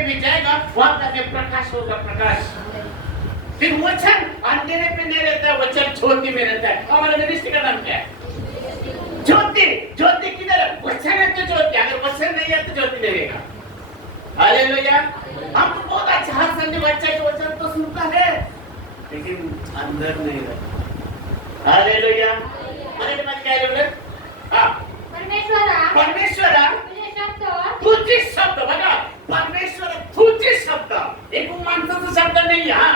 पे भी जाएगा वहां पे हमें प्रकाश होगा, प्रकाश। फिर वचन अंधेरे पे नहीं रहता है, वचन ज्योति में रहता है। हमारे मिनिस्ट्री का नाम क्या है? ज्योति। ज्योति किधर है? वचन है तो ज्योति, अगर वचन नहीं है तो ज्योति नहीं रहेगा। हालेलुया। हम तो बहुत अच्छा संडे बच्चा के वचन तो सुनता है लेकिन अंदर नहीं रहता। हालेलुया। मैंने मत क्या बोले? हां, परमेश्वरा तुझे शब्द बघा, परमेश्वर तुझे शब्द एक माणसाचा शब्द नाही हा,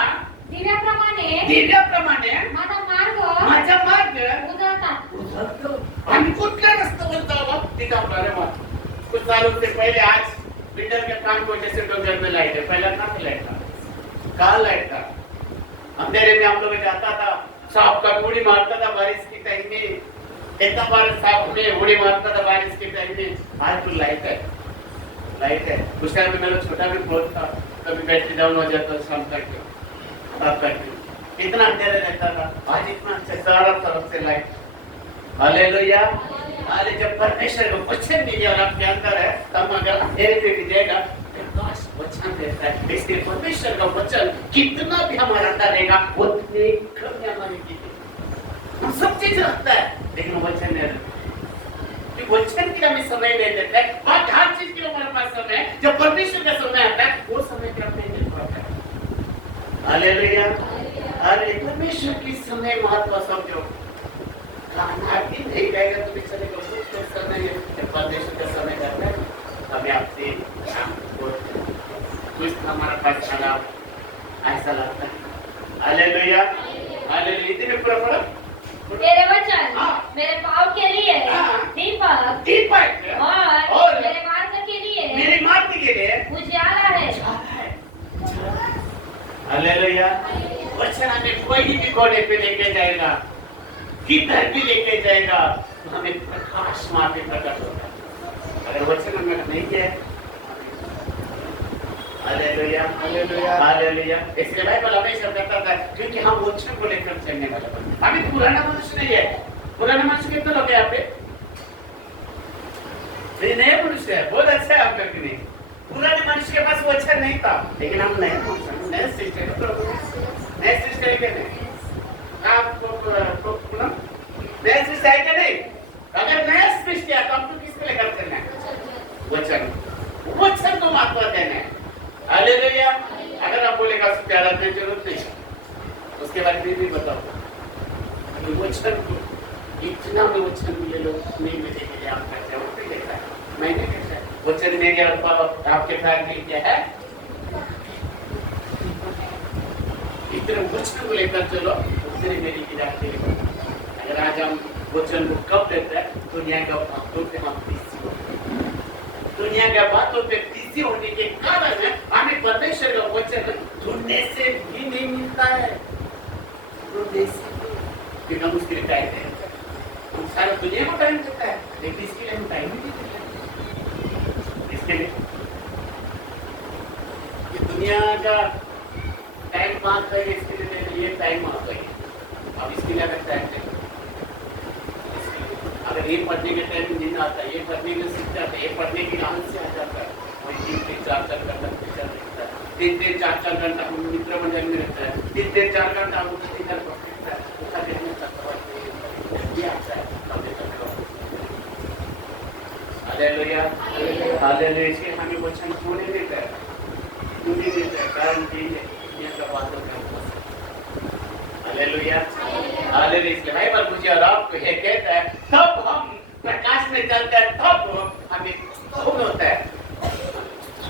दिव्याप्रमाणे माझा मार्ग उजळतो। आणि कुठल्या रस्ता बोलतो तिथे आपल्याला मत कुछ सालों से पहले आज विंटर के काम को जैसे डोंगर में लाइट है, पहला कहाँ पे लाइट था? कहाँ लाइट था? अंधेरे में हम लोग जाता था, सांप का उड़ी मारता था बारिश के टाइम में, इतना बार सांप में उड़ी मारता था बारिश के टाइम में। आज तो लाइट है, लाइट है। उस टाइम में मेरा छोटा भी बहुत था, कभी बैटरी डाउन हो जाता शाम तक, इतना अंधेरा रहता था। आज इतना अच्छा सारा तरफ से लाइट। हालेलुया। अरे जब परमेश्वर का वचन मिले और आपके अंदर है तब अगर अंधेरे पे भी जाएगा प्रकाश वचन देता है। इसलिए परमेश्वर का वचन कितना भी हमारे अंदर रहेगा उतनी कम हमारी की हम सब चीज रखता है लेकिन वचन नहीं रखता। वचन की हमें समय नहीं देता है। हर चीज के हमारे पास समय है, जब परमेश्वर का समय आता है वो समय की हमें नहीं पड़ता है। हालेलुया। अरे परमेश्वर की समय महत्व समझो। खाना भी नहीं रहेगा तो भी चलेगा, कुछ समय है परमेश्वर का समय करता है हमें आपसे कुछ हमारा पास खाना ऐसा लगता है। हालेलुया। हालेलुया। इतने पूरा पढ़ो। तेरे वचन मेरे पाँव के लिए दीपक और मेरे मार्ग के लिए उजाला है। हालेलुया। वचन हमें कोई भी कोने पे लेके जाएगा, किधर भी लेके जाएगा तो हमें प्रकाश वहां पे प्रकट होगा। अगर वचन हमें नहीं है, हालेलुया हालेलुया हालेलुया। इसलिए बाइबल हमेशा कहता था क्योंकि हम वचन को लेकर चलने वाले हैं। हमें पुराना मनुष्य नहीं है। पुराना मनुष्य कितना लोग हैं यहाँ पे? ये नए मनुष्य है, बहुत अच्छा है आपका कि नहीं? पुराने मनुष्य के पास वचन नहीं था लेकिन हम नए मनुष्य, नए सृष्टि है क्या नहीं? आपको नया सृष्टि है क्या नहीं? अगर नया सृष्टि है तो हमको किसको लेकर चलना है? वचन। वचन को महत्व देना है। हालेलुया। अगर आप बोलेगा प्यारा तो जरूरत नहीं, उसके बारे में भी बताओ। वचन को इतना में वचन मिले लोग नहीं मिलेंगे, आप कहते हैं वो देखता है, मैंने देखा है वचन मेरे और आपके साथ में क्या है? इतने वचन को लेकर चलो उतनी मेरी किताब के लिए। अगर आज हम वचन को कब देते हैं दुनिया का बातों पे हम बिजी होते हैं। दुनिया का बातों पे बिजी होने के कारण है हमें परमेश्वर का वचन ढूंढने से भी नहीं मिलता है। ढूंढने से क्योंकि हम उसके लिए टाइम नहीं देते। हम सारा दुनिया को टाइम देता है लेकिन इसके लिए हम टाइम नहीं देते। इसके लिए दुनिया का टाइम पास है, इसके लिए ये टाइम आ गई। अब इसके लिए अगर टाइम नहीं, अगर ये पढ़ने के टाइम में नींद आता है, ये पढ़ने के सीख जाता है, ये पढ़ने की आनंद से आ जाता है, वही 3-4 घंटा पिक्चर देखता है, 3-4 घंटा मित्र मंडल में रहता है, 3-4 घंटा वो इधर पढ़ता है, उसका देखने तक ये आता है। Hallelujah hallelujah. इसलिए हमें वचन क्यों नहीं देता है? क्यों नहीं देता है? कारण ये सब बातों का हालेलुया हालेलुया। इसलिए बाइबल मुझे और आपको ये कहता है तब हम प्रकाश में चलते हैं, तब हमें खून होता है,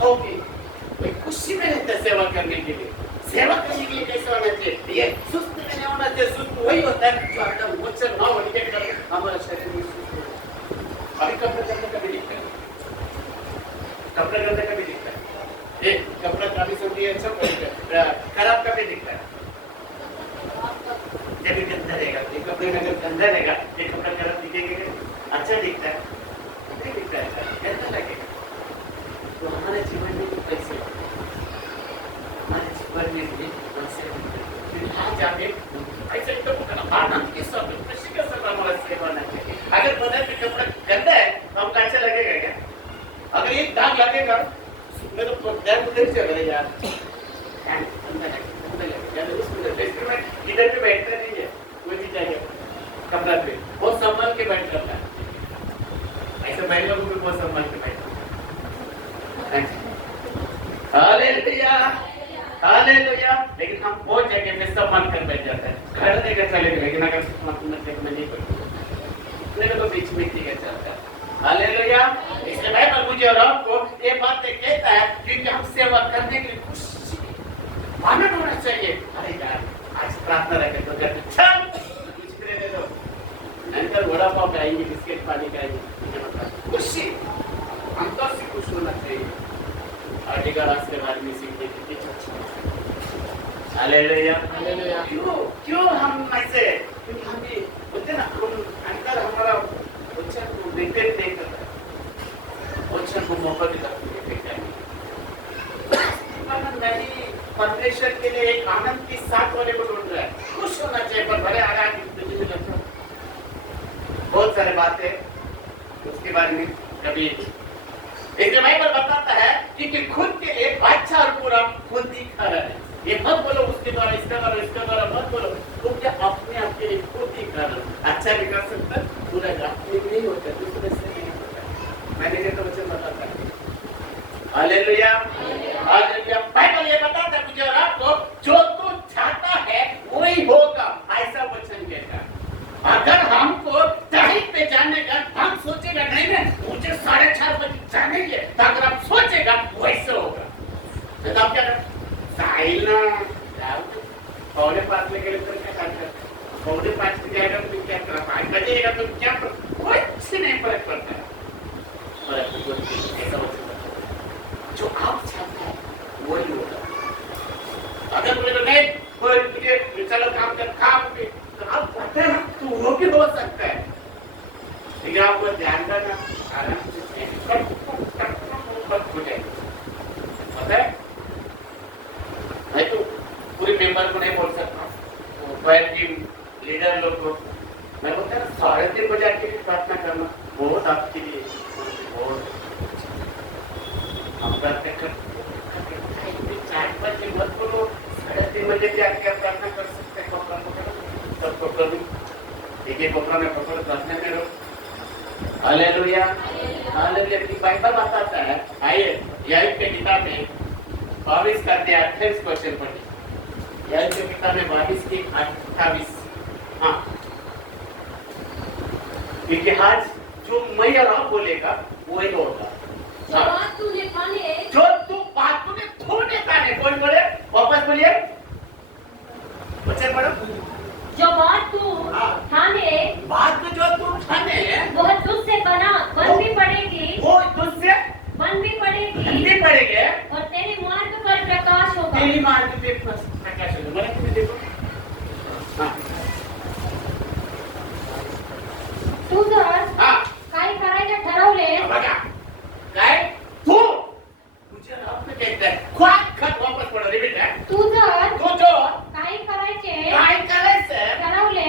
कोई खुशी में रहता है सेवा करने के लिए। सेवा करने के लिए कैसे होना चाहिए? ये सुस्त नहीं होना चाहिए। सुस्त वही होता है जो हरदम वचन ना होने के कारण हमारा शरीर में सुस्त होता है। अभी कपड़े करने का भी दिखता है, कपड़े करने का भी दिखता है। एक कपड़ा काफी सोती है, अच्छा खराब का भी दिखता है। जब गंदा रहेगा, एक कपड़े में अगर गंदा रहेगा, एक कपड़ा खराब दिखेगा, अच्छा दिखता है, नहीं दिखता है, कैसा लगेगा? तो हमारे जीवन में कैसे? हमारे जीवन में भी वैसे फिर जाके ऐसे एकदम आनंद के साथ खुशी के साथ हमारा सेवा करना चाहिए। अगर बदन में कपड़ा गंदा है तो हमको अच्छा लगेगा क्या? अगर एक दाग लगेगा मैं तो ध्यान उधर से अगर यार इधर पे बैठता नहीं है कोई भी जगह कपड़ा पे बहुत संभाल के बैठ करता है ऐसे बैठ लोगों को बहुत संभाल के बैठता है हालेलुया हालेलुया लेकिन हम बहुत जगह पे सम्मान कर बैठ जाते हैं खड़े देकर चलेंगे लेकिन अगर मैं नहीं करूँगा मेरे को बीच में ठीक है चलता है हालेलुया इसलिए बाइबल मुझे और आपको ये बातें कहता है क्योंकि हम सेवा करने के लिए खुशी आनंद होना चाहिए अरे यार आज प्रार्थना रखे तो घर चल कुछ दे दो अंदर वड़ा पाव खाएंगे बिस्किट पानी खाएंगे खुशी अंदर से खुश होना चाहिए अधिकार के बारे में सीखने की हालेलुया हालेलुया क्यों हम ऐसे क्योंकि हम भी बोलते ना हम अंदर हमारा वचन को देखते नहीं करता वचन को मौका देता नहीं परमेश्वर के लिए एक आनंद के साथ वाले को ढूंढ रहा है खुश होना चाहिए पर भले आराम बहुत सारे बातें उसके बारे में कभी इसलिए बाइबल बताता है कि खुद के लिए अच्छा और पूरा खुद ही खड़ा है ये मत बोलो उसके द्वारा इसका द्वारा मत बोलो तो क्या अपने आप के लिए खुद ही खड़ा अच्छा भी कर सकता पूरा नहीं होता दूसरे से नहीं होता मैंने ये तो वचन बताता है हालेलुया हालेलुया बाइबल ये बताता है मुझे और आपको जो तू चाहता है वही होगा ऐसा वचन कहता है अगर हमको तारीख पे जाने का हम सोचेगा नहीं मुझे 4:30 बजे जाने के तो अगर आप सोचेगा वैसे होगा तो आप क्या साहिल ना 4:45 लेके तो क्या करते 4:45 की जगह तो क्या कर 5 बजेगा तो क्या कुछ नहीं फर्क पड़ता है ऐसा होता जो आप चाहते हैं वही होगा अगर बोले नहीं कोई चलो काम कर काम पे तो आप पता है तो वो भी हो सकता है लेकिन आपको ध्यान करना आराम से हो जाएगा पता है मैं तो पूरे मेंबर को नहीं बोल सकता फायर टीम लीडर लोग को मैं बोलता है 3:30 बजे आके प्रार्थना करना बहुत आपके लिए बहुत हम करते 4 बजे मत बोलो 3:30 बजे भी आके प्रार्थना कर सकते हैं सबको प्रभु एक कपड़ा में पकड़ प्रार्थना करो हालेलुया हालेलुया की बाइबल बताता है आइए याकूब की किताब में 22 का अध्याय 28 क्वेश्चन पढ़िए याकूब की किताब में 22 की 28 हाँ क्योंकि आज जो मैं और आप बोलेगा वही होगा जो बात तूने ठाने जो तू बात तूने थोड़े ठाने कौन बोले वापस बोलिए वचन पढ़ो जो बात तू ठाने बात में जो तू ठाने वह तुझसे बन भी पड़ेगी वो तुझसे बन भी पड़ेगी और तेरे मार्ग पर प्रकाश होगा तेरी मार्ग पे प्रकाश होगा मैंने तुम्हें देखो हाँ तू जर हाँ काय करायचं ठरवले बघा काय तू मुझे आपने कहता है क्वाक खत वापस पढ़ो रिपीट है तू जर तू जो काय करायचे ठरवले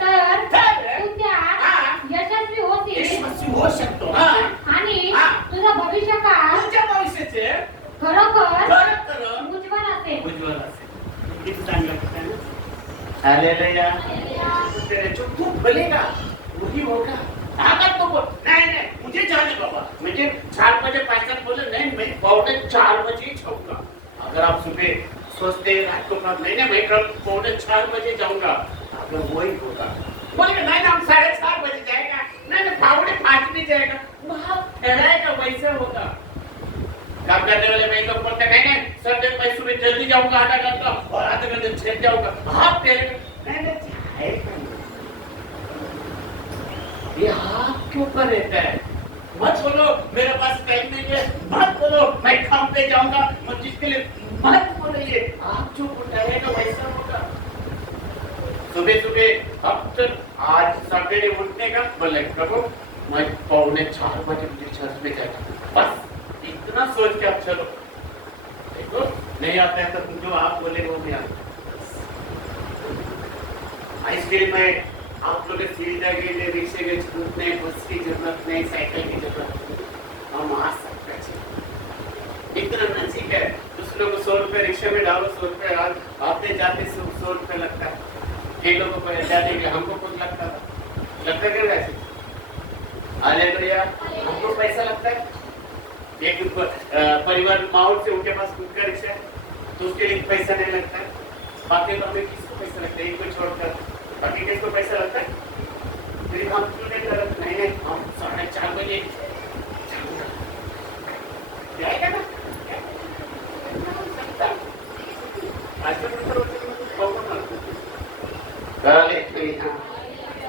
तर तर तू त्यात यशस्वी होशील यशस्वी हो शकतो हाँ आणि हाँ. तुझा भविष्यकाळ तुझ्या भविष्याचे खरोखर खरं उज्ज्वल असेल उज्ज्वल असेल किती चांगलं आहे ना हालेलुया तेरे जो तू बोलेगा वही होगा अगर तो बोल नहीं मुझे जाने बाबा मुझे 4 बजे 5 बोले नहीं मैं 4:45 बजे ही जाऊंगा अगर आप सुबह सोचते रात को नहीं मैं कल 4:45 बजे जाऊंगा अगर वही होगा बोलेगा नहीं हम 4:30 बजे जाएगा नहीं 4:45 भी जाएगा वहाँ ठहराएगा वैसे होगा काम करने वाले मैं लोग बोलते नहीं सर दिन मैं सुबह जल्दी जाऊंगा आधा घंटा और आधे घंटे छेद जाऊंगा आप तेरे नहीं ये आप क्यों कर रहता है मत बोलो मेरे पास टाइम नहीं है मत बोलो मैं काम पे जाऊंगा और जिसके लिए मत बोलो ये आप जो बताएगा वैसा होगा सुबह सुबह अब तक आज सवेरे उठने का बोले प्रभु मैं 4:45 बजे मुझे चर्च में जाना बस इतना सोच के आप चलो देखो नहीं आता है तो जो आप बोले वो भी आता आइसक्रीम में आप लोग सीधा के लिए रिक्शे के जरूरत नहीं बस की जरूरत नहीं साइकिल की जरूरत नहीं हम आ सकते हैं इतना नजीक है। दूसरों को 100 रुपए रिक्शे में डालो, 100 रुपए आते जाते 100 रुपए लगता है। कई लोगों को जाने के हमको कुछ लगता है क्या वैसे? हालेलुया। हमको पैसा लगता है। एक परिवार माहौल से उनके पास खुद का रिक्शा है तो उसके लिए पैसा नहीं लगता है। बाकी तो हमें किसको पैसा लगता है? इनको छोड़कर बाकी किसको पैसा लगता है? फिर हम क्यों नहीं करते? नहीं हम 4:30 बजे जाएगा ना।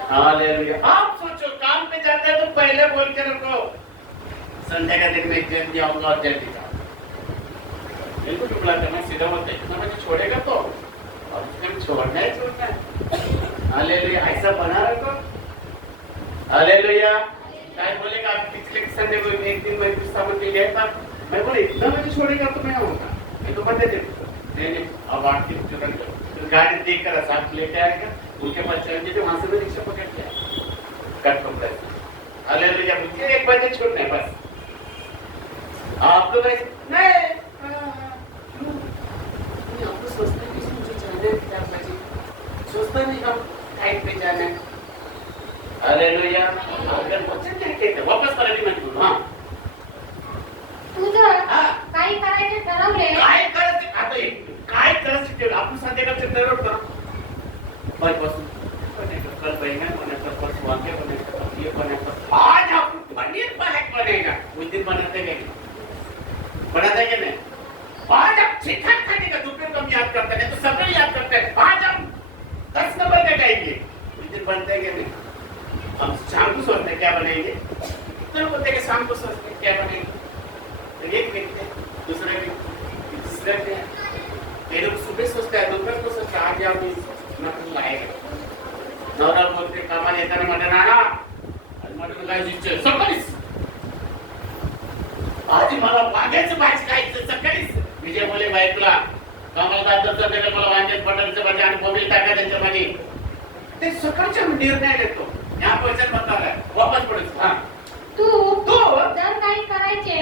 हालेलुया। आप सोचो काम पे जाते हैं तो पहले बोल के रखो संडे का दिन में जल्दी आऊंगा और जल्दी जाऊंगा। बिल्कुल टुकड़ा करना सीधा मत देखना, मुझे छोड़ेगा तो और उसमें छोड़ना है। हालेलुया। ऐसा बना रखो। हालेलुया। क्या बोलेगा? आप पिछले संडे को एक दिन मैं गुस्सा में गया था, मैं बोले इतना मुझे छोड़ेगा तो मैं आऊंगा। मैं तो बंदे थे नहीं अब आके तुरंत गाड़ी देख कर साथ लेके आएगा, उनके पास चलेंगे तो वहां से मैं रिक्शा पकड़ के कट पकड़। हालेलुया। मुझे 1 बजे छोड़ना है बस। आप तो वैसे नहीं आपको सोचते हैं कि मुझे जाना है 4 बजे, सोचता नहीं हम टाइम पे जाना है। हालेलुया। अगर वचन क्या कहते वापस करायला मत बोलू। हां तुझं काही करायचे ठरवले? काय करायचं आपण संध्याकाळचं ठरवतो पहिल्यापासून कल बनेगा परसों वांगे बनेगा ये बनेगा आज आप पनीर बनेगा उस दिन बनाते हैं नहीं? आज आप चिकन खाने का दोपहर को हम याद करते हैं तो सब याद करते हैं। आज हम 10 नंबर का खाएंगे उस दिन बनते हैं नहीं? हम शाम को सोचते हैं क्या बनाएंगे, तो बोलते हैं शाम को सोचते हैं क्या बनेंगे। एक देखते दूसरे तीसरे ये लोग सुबह सोचते हैं दोपहर को सोचते आज आप मटन लाएगा नवरा बोलते कामाला येताना मटन आणा आणि मटन खायचं सकाळीच आधी मला वांग्याचं भाजी खायचं सकाळीच। विजय बोले बायकोला कामाला जायचं तर मला वांग्याचं मटनचं भाजी आणि बोंबील टाका त्यांच्यामध्ये ते सकाळचा निर्णय घेतो। यहाँ वचन बता रहा है वापस पड़ो। हां तू जर काही करायचे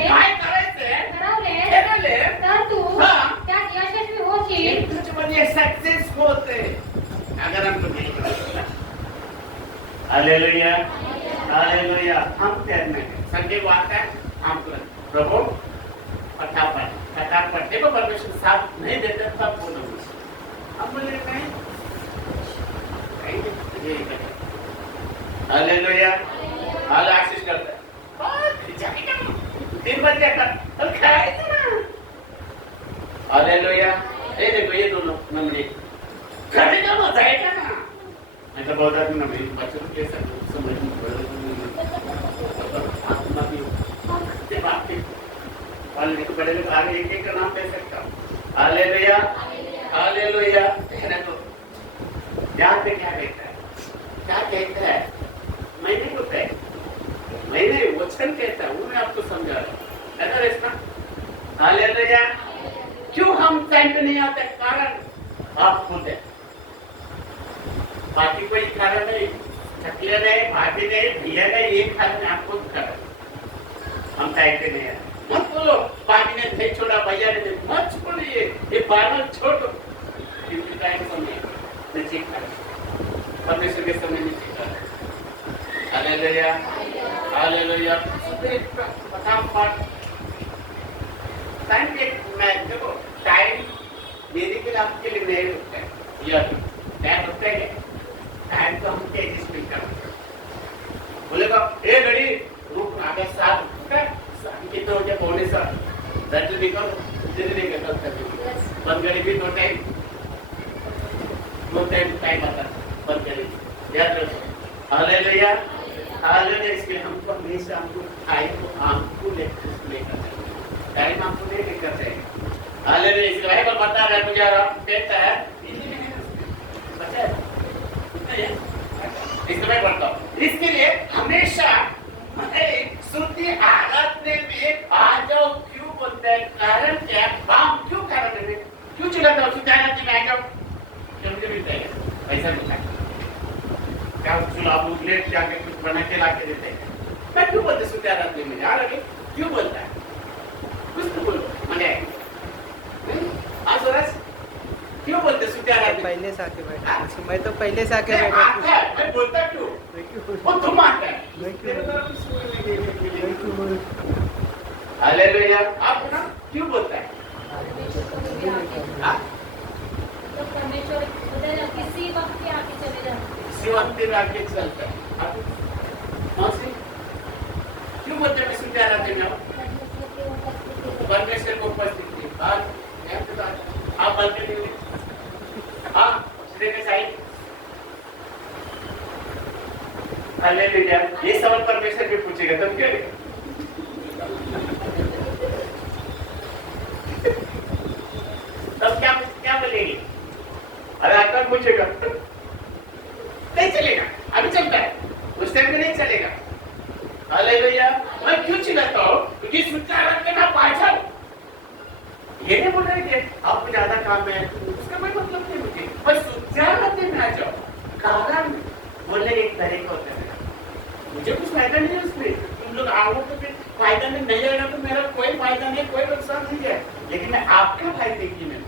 ठरवले तर तू त्यात यशस्वी होशील। तुझ्यामध्ये सक्सेस होते अगर हमको नहीं करना। हालेलुया। हालेलुया। हम तैरने संडे को आता है हम प्रभु फटाफट देखो परमेश्वर साथ नहीं देते तब बोलो हम बोले नहीं। हालेलुया। हाल आशीष करते हैं 3 बजे का खाएगा ना। हालेलुया। ये देखो ये दोनों नमने करेगा ना जाएगा ना। मैं तो बहुत आदमी नमने बच्चों के साथ समझ में आत्मा की ते बात की वाले को बड़े लोग आगे एक का नाम ले सकता हूँ। हालेलुया। हालेलुया। कहना तो यहाँ पे क्या कहता है मैं नहीं होता है नहीं वचन कहता हूँ मैं आपको समझा रहा हूँ इसका। हालेलुया। क्यों हम टाइम पे नहीं आते? कारण आप खुद है, बाकी कोई कारण नहीं, चकले नहीं, भाभी नहीं, भैया नहीं, ये कारण आप खुद कारण हम टाइम पे नहीं आते। मत बोलो भाभी ने नहीं छोड़ा भैया ने नहीं, मत बोलिए ये बात छोड़ो क्योंकि टाइम समय नहीं परमेश्वर के समय नहीं सीखा। हालेलुया। हालेलुया। फटाफट टाइम मैं देखो टाइम मेरे के लिए आपके लिए नहीं रुकता है या टाइम रुकता है टाइम तो हम तेजी से करते बोलेगा ए घड़ी रुक आगे साथ कितने हो गया पौने 7 दर्द भी करो धीरे करता बंद घड़ी भी 2 टाइम आता बंद घड़ी याद रखो। हालेलुया। हालेलुया। इसके हमको हमेशा हमको लेकर टाइम आपको नहीं लेकर जाएगा। हालेलुया। इसके बाइबल बता रहा है मुझे कहता है इसमें पढ़ता हूँ इसके लिए हमेशा श्रुति आराधने में आ जाओ क्यों बोलते हैं? कारण क्या? काम क्यों कारण है? क्यों चिल्लाता हूँ श्रुति आराधने में आ जाओ क्यों मुझे मिलता है ऐसा मिलता है क्या? आप लेट जाके कुछ बना के ला के देते हैं मैं क्यों बोलते श्रुति आराधने में आ रहे क्यों बोलता है कुछ तो बोलो मैंने पहले से आके बैठा, मैं तो पहले से आके मैं बैठा। आता है, मैं बोलता क्यों? मैं क्यों बोलूं? वो तुम आता है। मैं क्यों तेरे बोलूं? तरफ से सुनने के लिए। मैं क्यों बोलूं? हालेलुया। आप ना क्यों बोलता है? हाँ? तो परमेश्वर किसी वक्त भी आके चले जाते हैं। इसी वक्त पे आके चलता है। आप मौसी क्यों बोलते हैं मैं सुनते आ रहा था? परमेश्वर को उपस्थित थी। आप बोलते नहीं हुए। हाँ, सीधे साइड। हालेलुया। ये सवाल परमेश्वर भी पूछेगा, तुम क्या करेंगे? तब क्या बोलेगी? अरे आत्मा पूछेगा, नहीं चलेगा, अभी चलता है, उस टाइम में नहीं चलेगा। हालेलुया। मैं क्यों चिल्लाता हूँ? क्योंकि सुचार रखते ना पाछा। ये नहीं बोल रहे कि आपको ज्यादा काम है, उसका कोई मतलब नहीं मुझे। बस सुचार रखते में आ जाओ। कारण बोलने एक तरीका होता है। मुझे कुछ फायदा नहीं है उसमें। तुम लोग आओ तो फिर फायदा नहीं आएगा तो मेरा कोई फायदा नहीं, कोई नुकसान नहीं है। लेकिन मैं आपका फायदे की मैं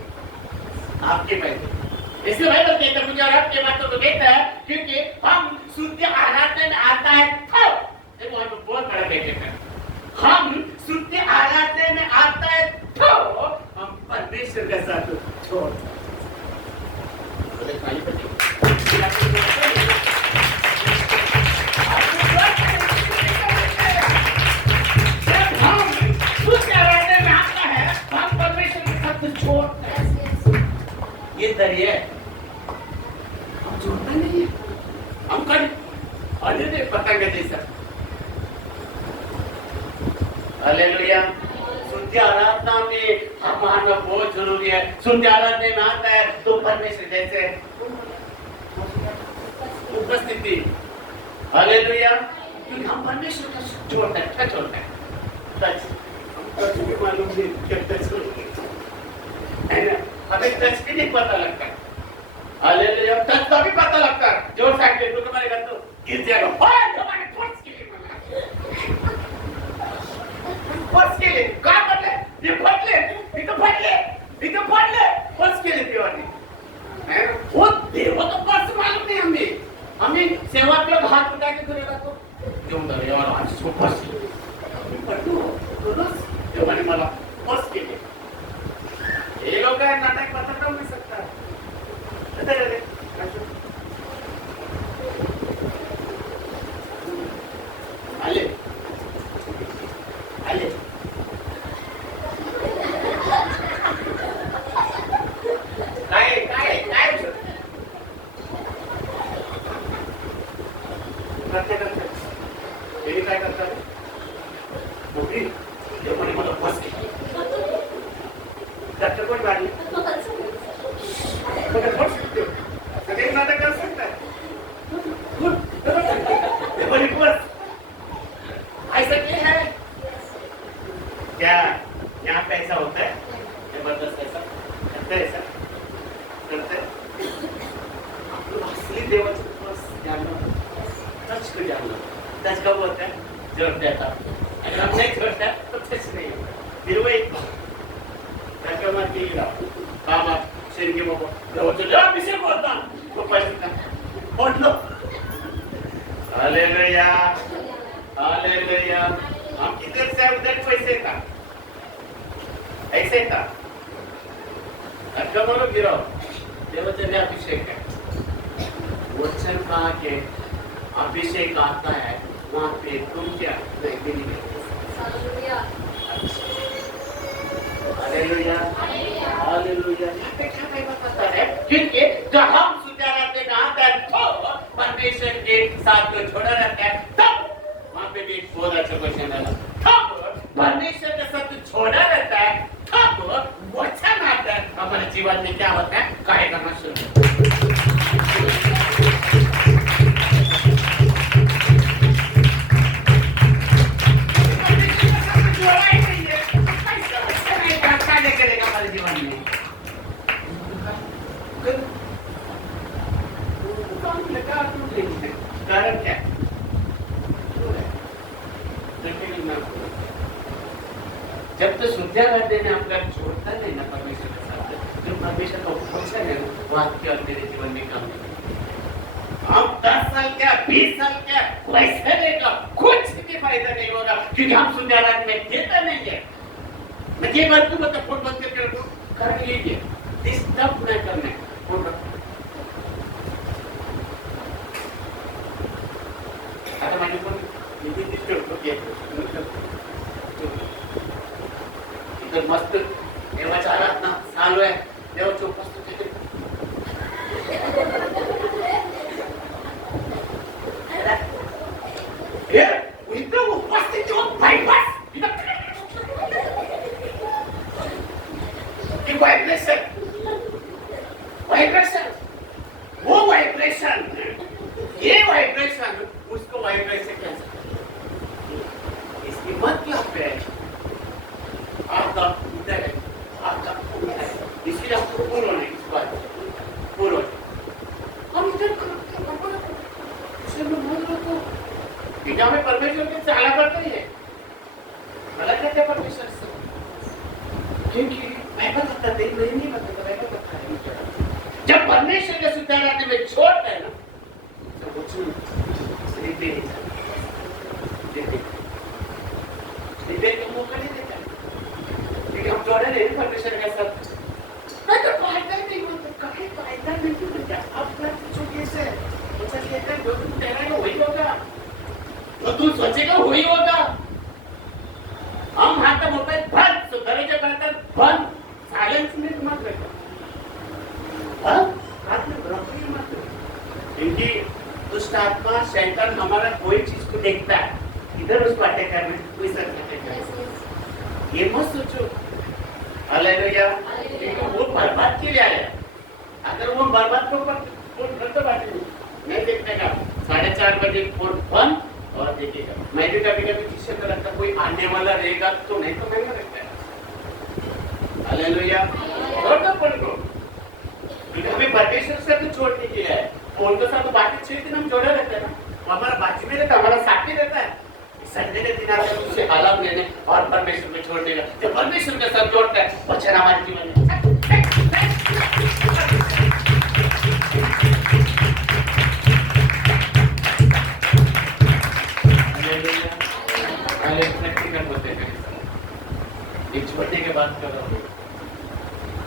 आपके फायदे इसलिए भाई बस कहता मुझे और आपके बातों को देखता है क्योंकि हम शुद्ध आराधना में आता है तो देखो हम बहुत बड़ा बेटे हैं। हम शुद्ध आराधना में आता है तो हम परमेश्वर के साथ छोड़ ये दरिया हम जोड़ता नहीं है, हम कर अन्य पतंग जैसा। हालेलुया। शुद्ध आराधना में हम आना बहुत जरूरी है। शुद्ध आराधना में आता है तो परमेश्वर जैसे उपस्थिति। हालेलुया। क्योंकि हम परमेश्वर का जोड़ता है, टच होता है, टच भी मालूम नहीं क्या टच है ना, हमें टच भी नहीं पता लगता। हालेलुया। टच का भी पता लगता है। जोर से आके तो तुम्हारे घर तो गिर जाएगा। ओए तुम्हारे फोर्स के लिए फोर्स के लिए क्या बदले? ये फट ले, ये तो फट ले, ये तो फट ले। फोर्स के लिए दीवानी है वो देवो तो पर्स मालूम नहीं हमें सेवा के लोग हाथ उठा के करेगा तो क्यों डरे यार आज सुपर पट्टू तो बस देवानी मला पर्स के लिए ये लोग का नाटक पता कम नहीं सकता है। अरे आले आले काय करते काय करतात मोठी देवानी मला पर्स के डॉक्टर कोण मारली सगळे नाटक कर सकता है ऐसा क्या है क्या यहाँ पे ऐसा होता है जबरदस्त ऐसा करते ऐसा करते असली देवाचं जानना टच को जानना टच कब होता है जोड़ते हैं अगर हम नहीं जोड़ते तो टच नहीं होता फिर वही क्या मार के काम आप शेर के बाबा तो जब इसे बोलता तो पैसा बोल लो। Hallelujah hallelujah. हम किधर से उधर पैसे था ऐसे था अच्छा बोलो गिरो देवचर्य अभिषेक है वचन कहा के अभिषेक आता है वहां पे तुम क्या नहीं हालेलुया हालेलुया। क्या पता है क्योंकि जब हम सुधारते में आता है तो परमेश्वर के साथ को छोड़ा रहता है तब वहां पे भी एक बहुत अच्छा क्वेश्चन है तब परमेश्वर के साथ छोड़ा रहता है तब वचन आता है हमारे जीवन में क्या होता है कार्य करना शुरू। कारण क्या जब तो शुद्ध रहते हैं आपका छोड़ता नहीं ना परमेश्वर के साथ जो परमेश्वर का वचन है वाक्य और मेरे जीवन में काम नहीं। हम 10 साल क्या 20 साल क्या पैसे देगा कुछ भी फायदा नहीं होगा, क्योंकि हम सुंदर में देता नहीं है। मैं ये बात को बता फोन बंद करके रखो, कर लीजिए, डिस्टर्ब न करने फोन रखो। आता माझे फोन ये डिस्टर्ब होते इधर मस्त देवाच्या आराधना चालू आहे, देवाची उपस्थिती इथं उपस्थिती होत नाही बस वाइब्रेशन वाइब्रेशन वो वाइब्रेशन ये वाइब्रेशन उसको वाइब्रेशन कहते हैं। इसकी मतलब है आपका उधर है, आपका उधर है, इसलिए आपको पूर्ण होना है। इस बात पूर्ण हम इधर में परमेश्वर के चाला करता ही है, मला कहते परमेश्वर से, क्योंकि बाइबल बताता है, नहीं बताता, बाइबल बताता है जब परमेश्वर के सुधारने में छोड़ता है ना तो कुछ रिपेयर का मौका नहीं देता, क्योंकि हम जोड़े नहीं परमेश्वर के साथ। मैं तो फायदा नहीं होता, कहीं फायदा नहीं होता। अब छोटे से अच्छा कहता है, जो तुम तेरा वही होगा, तो तू सोचेगा वही होगा। हम हाथ मोबाइल बंद, सुधारायच्या करतात बंद, सायलेंस में मत रखो, हाथ में रखो मत, क्योंकि दुष्ट आत्मा शैतान हमारा कोई चीज को देखता है, इधर उसको अटैक करने कोई सर अटैक करने, ये मत सोचो। हालेलुया, क्योंकि वो बर्बाद के लिए आया। अगर वो बर्बाद को फोन करते बाटे नहीं देखने का, 4:30 बजे फोन बंद और देखिएगा। मैं भी कभी कभी किसी को लगता कोई आने वाला रहेगा तो नहीं तो महंगा लगता है। हालेलुया, छोड़ो फोन को, क्योंकि हमें परमेश्वर से तो छोड़ने के लिए है। फोन के साथ तो बाकी 6 दिन हम जोड़े रहते हैं ना, वो हमारा बाकी में रहता है, हमारा साथी रहता है। संडे के दिन आते हैं उसे आलाप लेने और परमेश्वर में छोड़ देगा। जब परमेश्वर के साथ जोड़ता है वचन हमारे जीवन में प्रैक्टिकल होते हैं। एक छोड़ने के बाद कर रहा हूँ,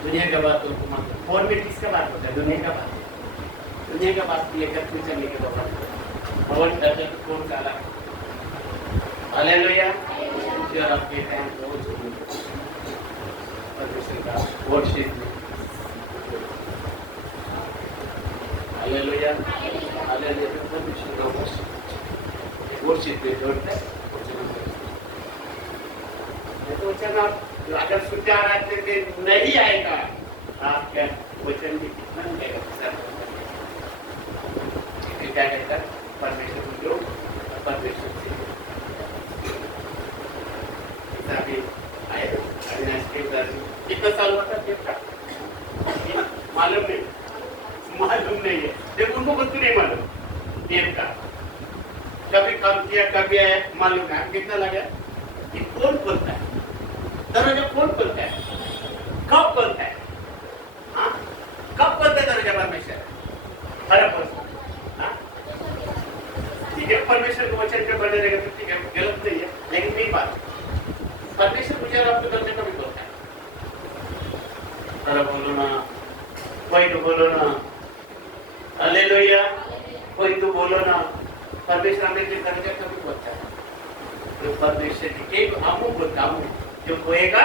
दुनिया का बात तो फोन में किसका बात होता है? दुनिया का बात, दुनिया का बात भी एकत्र चलने के बाद फोन करते तो फोन चला। हालेलुया, जो आपके हैं रोज परमेश्वर का वर्शिप में। हालेलुया, हालेलुया, परमेश्वर का वर्शिप में जोड़ते हैं। तो वचन आप अगर सुधार आते में नहीं आएगा, आपका वचन भी कितना नहीं क्या कहता है परमेश्वर को जो परमेश्वर से आए अविनाश के उधर कितना साल हुआ था मालूम नहीं है, जब उनको कुछ नहीं मालूम देव का, कभी काम किया कभी आया मालूम है। कितना लगा कि कौन खोलता है दरवाजा, कौन खोलता है, कब खोलता है, हाँ कब खोलता है दरवाजा? परमेश्वर। हर ठीक है, परमेश्वर को वचन पे बने रहेगा तो ठीक है, गलत नहीं है, लेकिन नहीं बात परमेश्वर मुझे और आपको दरवाजा कभी खोलता है? अरे बोलो ना, कोई तो बोलो ना। हालेलुया, कोई तो बोलो ना। परमेश्वर हमें दरवाजा कभी खोलता है? तो परमेश्वर की एक हमू बोलता हूँ, जो बोएगा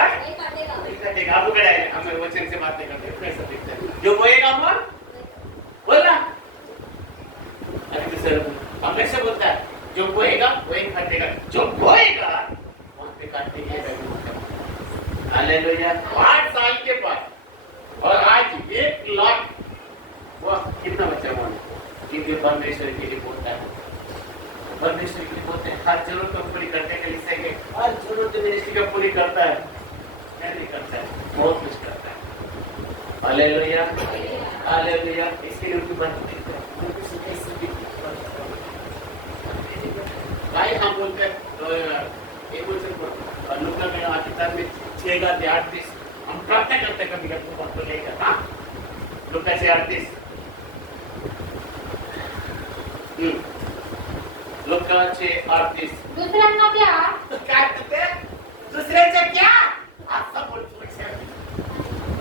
काटेगा। आप लोग हमें वचन से बातें करते हैं, कैसा दिखता है? जो बोएगा वो बोलना, अरे सर हमेशा बोलता है जो बोएगा वही काटेगा, जो बोएगा वहां पे काटेंगे। हालेलुया, 8 साल के बाद और आज 1 लाख, वाह कितना बच्चा हुआ, क्योंकि परमेश्वर के लिए बोलता है, परमेश्वर के लिए बोलते हैं। हर जरूरत को पूरी करने के लिए हर जरूरत मिनिस्ट्री का पूरी करता है, नहीं करता है, बहुत कुछ करता है। हालेलुया, हालेलुया, इसके लिए उनकी बात देखते हैं। भाई हम बोलते हैं एक और लुका में किताब में 6 8 हम प्रार्थना करते हैं कभी कभी तो लेकर, हाँ लुकाचे 38 लुकाचे 38 दुसऱ्यांना द्या काय म्हणते दुसऱ्याच्या क्या आता बोलतो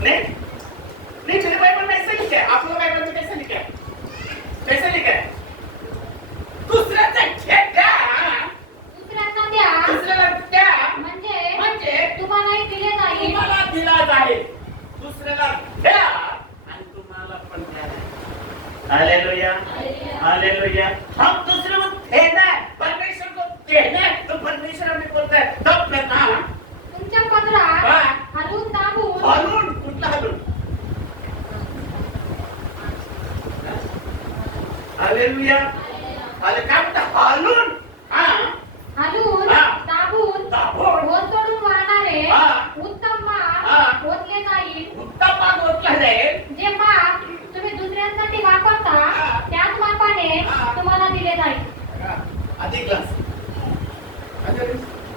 नहीं नहीं मेरे बाइबल में ऐसा लिखा है आप लोग बाइबल में कैसे लिखा है दुसऱ्याचा क्या दुसऱ्यांना द्या दुसऱ्याला क्या म्हणजे तुम्हालाही दिले जाईल तुम्हाला दिला जाईल दुसऱ्याला द्या आणि तुम्हाला पण द्या हालेलुया हालेलुया हम दूसरे को देना है परमेश्वर को देना है तो परमेश्वर हमें बोलता है तब करना तुमच्या पदरात हलून दाबून हालून कुठला हालून हालेलुया हाले काय म्हणता हालून हलून हा. दाबून दाबून ओसडून वाहणारे हा. उत्तम हा. माप ओतले जाईल उत्तम माप ओतला जाईल जे माप तुम्ही दुसऱ्यांसाठी वापरता हा. त्याच मापाने हा. तुम्हाला दिले जाईल अधिक ग्लास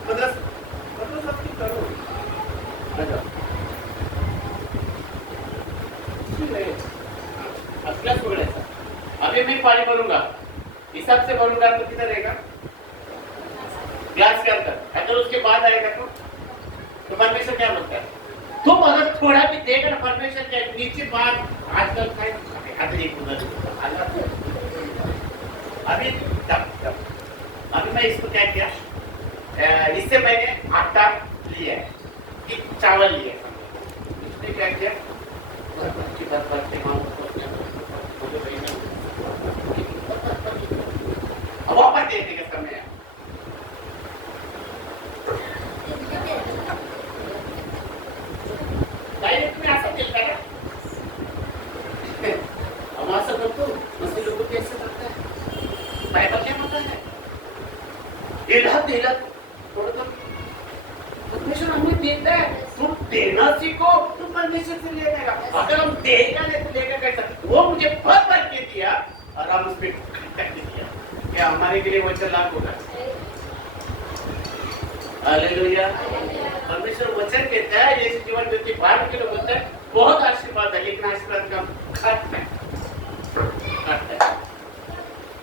मद्रास आपकी करो ग्लास पकड़ेगा अभी मैं पानी भरूंगा हिसाब से भरूंगा तो कितना रहेगा ग्लास के अंदर अगर उसके बाद आएगा तो परमेश्वर क्या बोलता है तुम अगर थोड़ा भी देगा ना परमेश्वर क्या नीचे बात आजकल अभी मैं इसको क्या किया इससे मैंने आटा लिया है चावल लिया है इसने क्या किया अब वापस देने का समय है डायरेक्ट में असं केलं का हम असं करतो मस्त लोक कैसे करता है बाइबल क्या म्हणता है दिला थोड़ा परमेश्वर हमें देता है तुम देना सीखो तुम परमेश्वर से ले लेगा अगर हम देगा नहीं तो लेगा कैसा वो मुझे भर भर के दिया और हम उस पर खर्चा दिया क्या हमारे के लिए वचन लाभ होगा हालेलुया परमेश्वर वचन कहता है यीशु जीवन ज्योति भारत के लोग बोलते हैं बहुत आशीर्वाद है लेकिन आशीर्वाद का खर्च है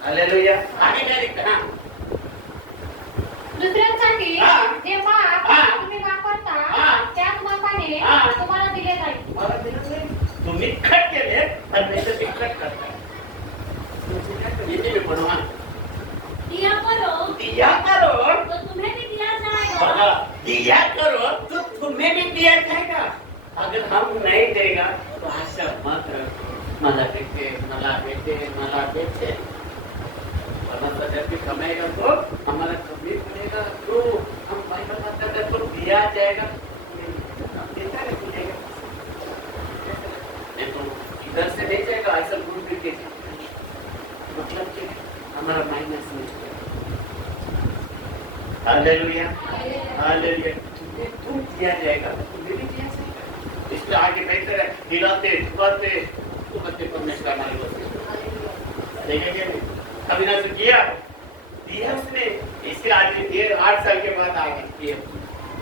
हालेलुया आगे क्या लिखता है दुसऱ्यांसाठी हा. जे माप हा. तुम्ही वापरता हा. त्याच मापाने हा. तुम्हाला दिले जाईल मला दिलं नाही तुम्ही खट केले परमेश्वर ते खट करता हिंदी में पढ़ो हाँ दिया करो दिया करो तो तुम्हें भी दिया जाएगा बघा दिया करो तो तुम्हें भी दिया जाएगा अगर हम नहीं देगा तो आशा मत रखो मला देते परमात्मा जब भी कमाएगा तो हमारा कमी पड़ेगा तो हम बाइबल बताते हैं तो दिया जाएगा देता है मिलेगा नहीं तो इधर से नहीं जाएगा ऐसा घूम फिर के मतलब कि हमारा माइनस नहीं हालेलुया हालेलुया तुम दिया जाएगा तुम्हें भी दिया जाएगा इसलिए आगे बेहतर है हिलाते ठुकाते तो बच्चे परमेश्वर हमारे बस देखेंगे अभी ना किया दिया उसने इसके आगे 8 साल के बाद आगे किया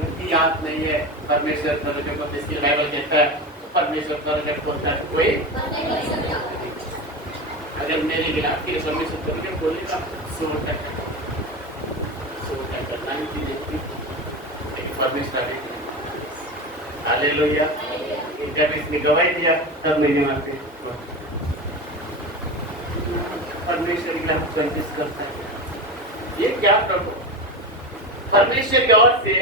उनकी याद नहीं है परमेश्वर करोगे को इसकी बाइबल कहता है परमेश्वर करोगे बोलता है कोई अगर मेरे लिए आपके परमेश्वर करोगे बोलेगा 100% करना ही चीजें लेकिन परमेश्वर ने हालेलुया जब इसने गवाही दिया तब मैंने वहां पे परमेश्वर की हम सर्विस करता है ये क्या प्रभु परमेश्वर की ओर से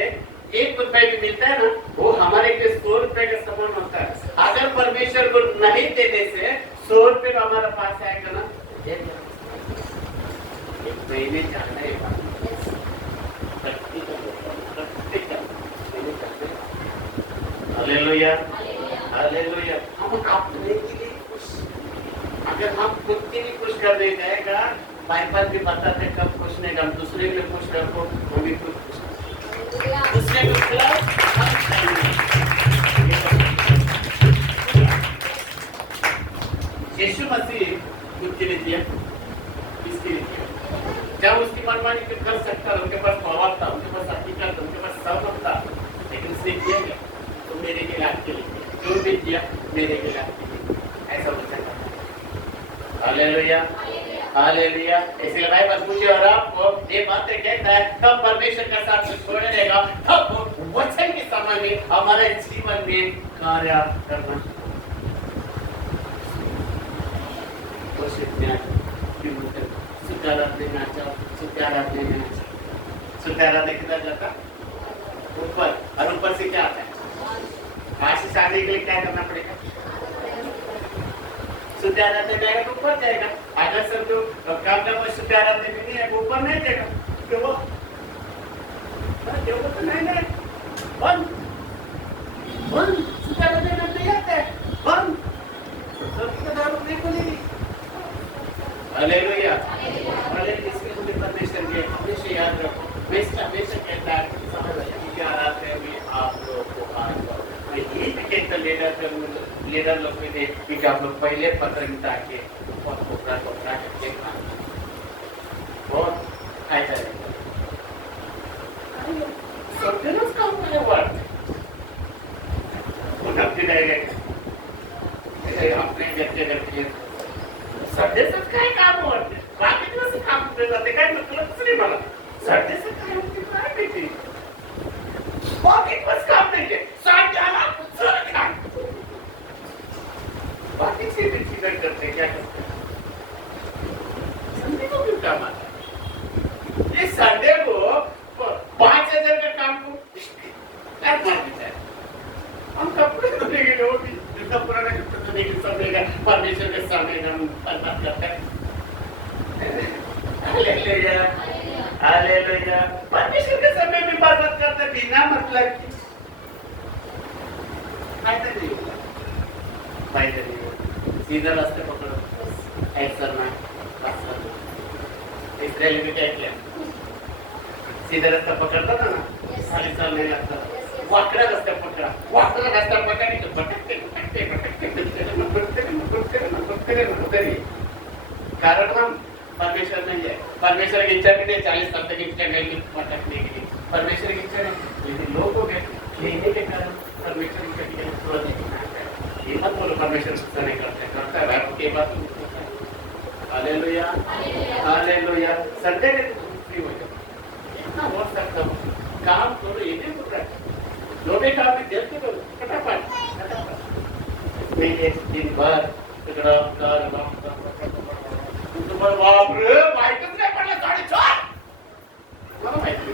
1 रुपए भी मिलता है ना वो हमारे लिए 100 रुपए का समान होता है अगर परमेश्वर को नहीं देने से 100 रुपए का हमारा पास आएगा ना एक महीने जाना है हालेलुया हालेलुया हम अपने के लिए खुश अगर हम खुद के लिए खुश कर दे जाएगा बाइबल भी बताते कब खुश नहीं हम दूसरे के खुश रखो वो भी खुश दूसरे को खिलाओ यीशु मसीह खुद के लिए दिया किसके लिए दिया जब उसकी मनमानी कर सकता उनके पास प्रभाव था उनके पास अधिकार था उनके पास सब था लेकिन उसने किया क्या तो मेरे के लिए आपके लिए जो भी किया मेरे के लिए आपके लिए ऐसा हालेलुया, हालेलुया। इसलिए बाइबल मुझे और आपको ये बातें कहता है, तब परमेश्वर का साथ छोड़े रहेगा, तब वचन के समय में हमारे जीवन में कार्य करना। सुत्याराधना किधर जाता? ऊपर। और ऊपर से क्या आता है? आशीष आने के लिए क्या करना पड़ेगा? सुत्याराधना जाएगा तो ऊपर जाएगा। अगर सब जो काम का वो सुत्याराधना में नहीं है, वो ऊपर नहीं जाएगा। क्यों वो? तो नहीं है। बंद। सुत्याराधना नहीं आता है। बंद। सबकी दारू नहीं खुलेगी। Hallelujah, hallelujah. इसमें मुझे परमेश्वर के हमेशा याद रखो। मैं हमेशा कहता है कि आराधना में आप लोगों को आज मैं ये कहता लीडर लोग में थे कि आप लोग पहले पत्र मिटा के और कोपरा करके खाना बहुत फायदा रहेगा। समझे ना उसका वर्ड? उन्नति रहेगा अपने करके सर्दे से काय काम होते बाकी दिवस काम होते जाते काय मतलब नहीं मला सर्दे से काय होते काय बेटी बाकी दिवस काम नहीं है साथ जाना सर काम बाकी चीजें करते क्या करते संडे को क्यों काम आता है? ये संडे को 5,000 का काम को क्या मार देता है? हम कपड़े धोने के लिए भी जितना पुराना कपड़े धोने के समय का परमेश्वर के सामने हम बर्बाद करते हैं। Hallelujah, hallelujah. परमेश्वर के समय में बर्बाद करते बिना मतलब की फायदा नहीं होगा, फायदा नहीं होगा। सीधा रास्ते पकड़ो, ऐसा ना बस करना। इसराइल में क्या किया? सीधा रास्ता पकड़ता था ना, 40 साल नहीं लगता। वाकड़ा रास्ता पकड़ा, वाकड़ा रास्ता पकड़ने के भटकते कारण हम परमेश्वर नहीं है। परमेश्वर की इच्छा भी थे 40 साल तक इच्छा नहीं भटकने के लिए, परमेश्वर की इच्छा नहीं। लेकिन लोगों के लेने के कारण परमेश्वर की कभी कभी थोड़ा देखना ये मत बोलो परमेश्वर गुस्सा नहीं करता है आपके बात। Hallelujah, hallelujah. संडे में फ्री हो जाओ, इतना हो सकता हूँ काम करो, ये नहीं बोल रहा है लोग काम में देखते तो फटाफट पहले दिन भर टुकड़ा कर बाप रे माइक से पड़ला 4:30 मला माहिती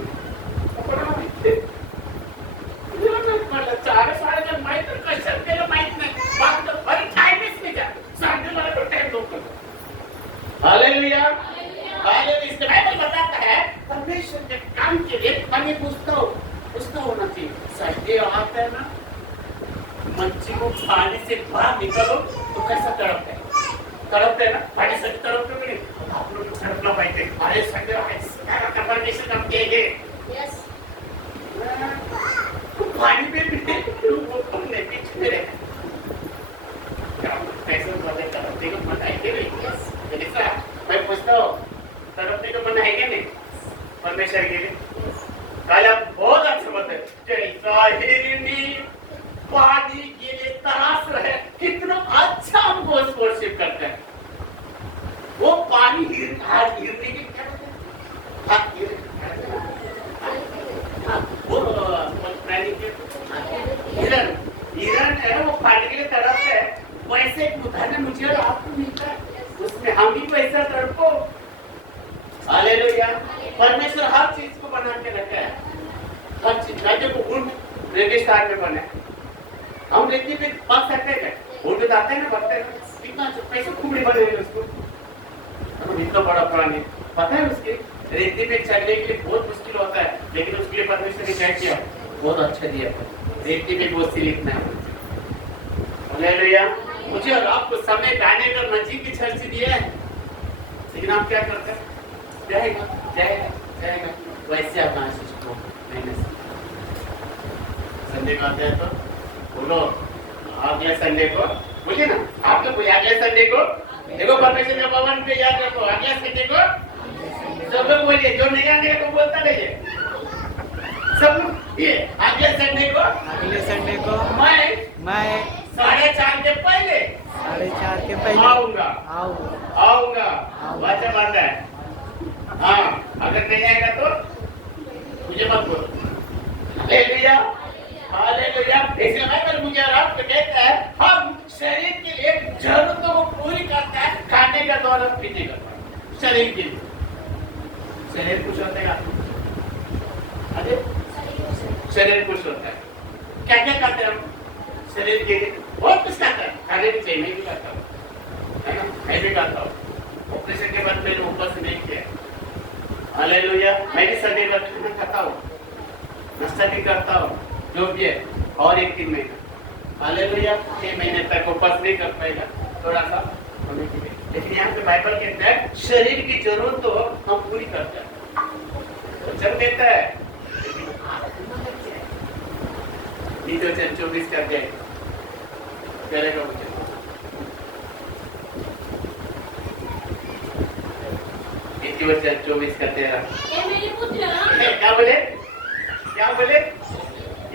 पडला 4:30 माहिती कशात गेलं माहित नाही बाप अरे टाइमच नाही का सांगते मला तो टाइम दो। Hallelujah, hallelujah. इसके बाइबल बताता है परमेश्वर के काम के लिए हमें उसका होना चाहिए। संडे आता है ना, मच्छी को पानी से बाहर निकालो तो कैसा तड़पता है ना, पानी से तड़पते नहीं आप लोग तड़पना पाएंगे। अरे संडे आए परमेश्वर काम किए यस पानी में भी वो तुमने बीच में रहे कैसे बोले तड़पने को मन आएंगे नहीं यस जैसा मैं पूछता हूँ तड़पने को मन आएंगे नहीं परमेश्वर के लिए काला बहुत अच्छा बताए पानी के लिए तरास रहे कितना अच्छा हमको वर्शिप करते हैं। वो पानी गिरने के क्या होते हैं वो प्राणी के हिरण है वो पानी के लिए तड़पते है। वैसे एक उदाहरण मुझे और आपको मिलता है, उसमें हम भी वैसा तड़पो। हालेलुया। परमेश्वर हर चीज को बना के रखा है, हर चीज। देखो ऊंट रेगिस्तान में बने, हम रेती पे पक सकते हैं, ऊंट आते हैं ना पकते हैं, कितना कैसे खुबड़ी बने हुए उसको, हम इतना बड़ा प्राणी पता है उसके रेती पे चलने के लिए बहुत मुश्किल होता है, लेकिन उसके लिए परमेश्वर ने क्या किया बहुत अच्छा दिया। रेती में बहुत सी लिखना है। हालेलुया। मुझे और आपको समय गाने का मजीद की छर्ची दिया है, लेकिन आप क्या करते हैं? जाएगा वैसे आप आशीष को मैंने संडे को आते हैं तो बोलो अगले संडे को बोलिए ना आप लोग अगले संडे को देखो परमेश्वर के भवन पे याद रखो अगले संडे को सब लोग बोलिए, जो नहीं आने को बोलता रहिए सब लोग। ये अगले संडे को मैं 4:30 के पहले 4:30 के पहले आऊंगा आऊंगा आऊंगा वाचा मानना है। हाँ, अगर नहीं आएगा तो मुझे मत बोलो। Hallelujah hallelujah. इसलिए बाइबल मुझे और आपको कहता है हम शरीर के लिए जरूरतों को पूरी करता है, खाने का द्वारा, पीने का द्वारा, शरीर के लिए। शरीर खुश होता है अरे शरीर खुश होता है। क्या क्या करते हैं हम शरीर के लिए? बहुत कुछ करता है। खाने भी चाहिए, मैं भी करता हूँ, है ना? मैं भी करता हूँ। ऑपरेशन के बाद मैंने ऊपर से नहीं किया। हालेलुया। मैं भी संडे का खाना खाता हूँ, नाश्ता भी करता हूँ, जो भी है। और एक 3 महीना, हालेलुया, 6 महीने तक उपवास नहीं कर पाएगा, थोड़ा सा होने के लिए। लेकिन यहाँ पे बाइबल कहता है शरीर की जरूरत तो हम पूरी करते हैं, वचन देता है, लेकिन आत्मा का क्या है? नहीं तो 24 कर जाए करेगा मुझे। इसी वचन 24 करते हैं। मेरे पुत्र, क्या बोले? क्या बोले?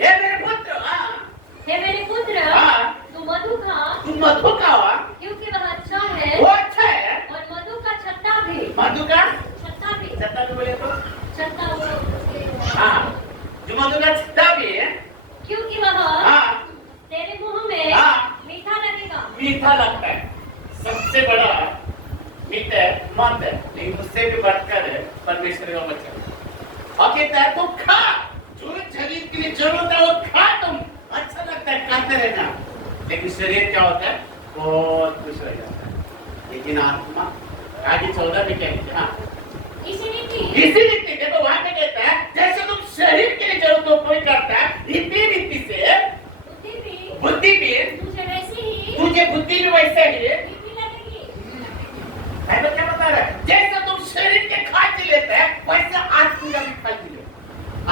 ये मेरे पुत्र, हाँ, हे मेरे पुत्र, हाँ, तू मधु खा, तुम मधु खाओ, क्योंकि वह अच्छा है, वो अच्छा है। और मधु का छत्ता भी, मधु का छत्ता भी, छत्ता भी बोले तो, छत्ता वो, हाँ, जो मधु का छत्ता भी है, क्योंकि वह हाँ, तेरे मुंह में हाँ, मीठा लगेगा। मीठा लगता है। सबसे बड़ा मीठा है मत है, लेकिन उससे भी बढ़कर है परमेश्वर का वचन। और कहता है तुम खा, जो शरीर के लिए जरूरत है वो खा, तुम अच्छा लगता है, खाते रहना। लेकिन शरीर क्या होता है? बहुत खुश हो जाता है। लेकिन आत्मा आगे 14 में क्या लिखा? हाँ, इसी रीति देखो वहां पे कहता है जैसे तुम शरीर के लिए जरूरतों को पूरी करता है, इसी रीति से बुद्धि भी तुझे वैसी ही तुझे बुद्धि भी वैसे ही मीठी लगेगी। बाइबल क्या बता रहा है? जैसे तुम शरीर के खाते लेते हैं वैसे आत्मा का भी खाते ले,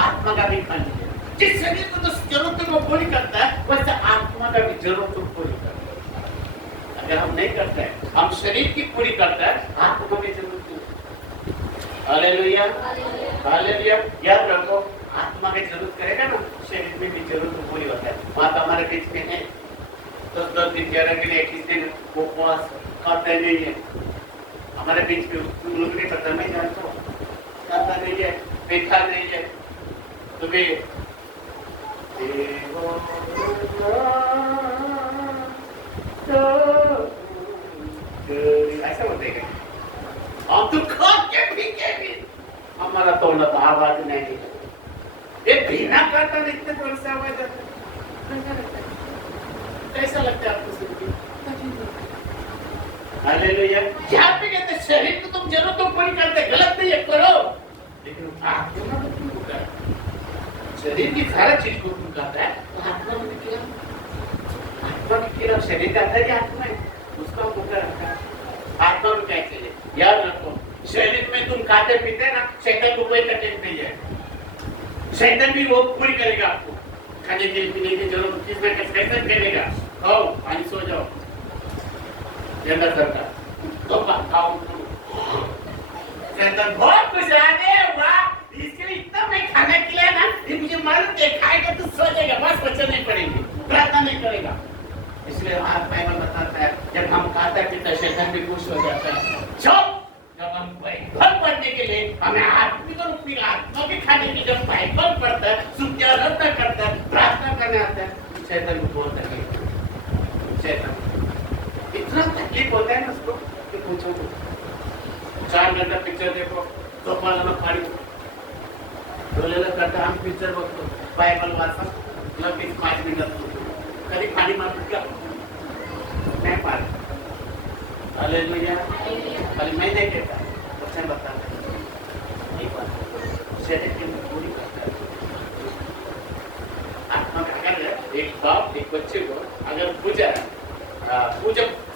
आत्मा का भी खाते ले। जिस शरीर को तो जरूरतों को पूरी करता है वैसे आत्मा का भी जरूरतों को पूरी करता है। अगर हम नहीं करते हैं, हम शरीर की पूरी करते हैं, आत्मा की जरूरत हालेलुया हालेलुया। याद रखो, आत्मा की जरूरत करेगा ना, शरीर में भी जरूरत पूरी होता है। बात हमारे बीच में है, 10 दिन 11 दिन 21 दिन वो उपवास खाता नहीं है हमारे बीच में, नहीं करता, मैं जानता हूँ, खाता नहीं है, बैठा नहीं है। तुम्हें ऐसा होता है हम तो खा के पी के भी हमारा तो आवाज नहीं, ये बिना करता इतने जोर से आवाज कैसा लगता है आपको सुन के? हालेलुया। यहाँ पे कहते शरीर को तुम जरूरतों पूरी करते, गलत नहीं है, करो, लेकिन आत्मा को तुम कर, शरीर की सारा चीज को तुम करता है, तो आत्मा में क्या? आत्मा की किरा शरीर का अंदर ही आत्मा है, उसका मुकर रखा है। आत्मा में क्या चाहिए? याद रखो, शरीर में तुम खाते पीते ना, शैतान को कोई तकलीफ नहीं है। शैतान भी वो पूरी करेगा आपको, खाने के लिए पीने की जरूरत किस में कैसे करेगा। खाओ, पानी, सो जाओ, जंदा सरकार तो खाओ। शैतान बहुत खुश है, वाह इसके लिए इतना मैं खाना खिलाया ना, ये मुझे मालूम है खाएगा तो सो जाएगा, बस बच्चे नहीं पड़ेंगे, प्रार्थना नहीं करेगा। इसलिए आज बाइबल बताता है जब हम खाता पीता शैतान भी खुश हो जाता है। जब हम बाइबल पढ़ने के लिए हमें आत्मिक और रूपी आत्मा के खाने के जब बाइबल पढ़ता है, सुत्यारता करता है, प्रार्थना करने आता है, शैतान को बहुत तकलीफ, शैतान इतना तकलीफ होता है ना उसको कि पूछो तो। 4 घंटा पिक्चर देखो, दोपहर पाणी डोलेला करता हम पिक्चर बघतो, बायबल वाचा, लगेच 5 मिनिटात कधी पाणी मारतो का? नहीं मारतो। हालेलुया। खाली मैं नहीं कहता, वचन बताता है। एक बात शरीर की पूरी करता है। आत्मा का अगर एक बाप एक बच्चे को अगर पूजा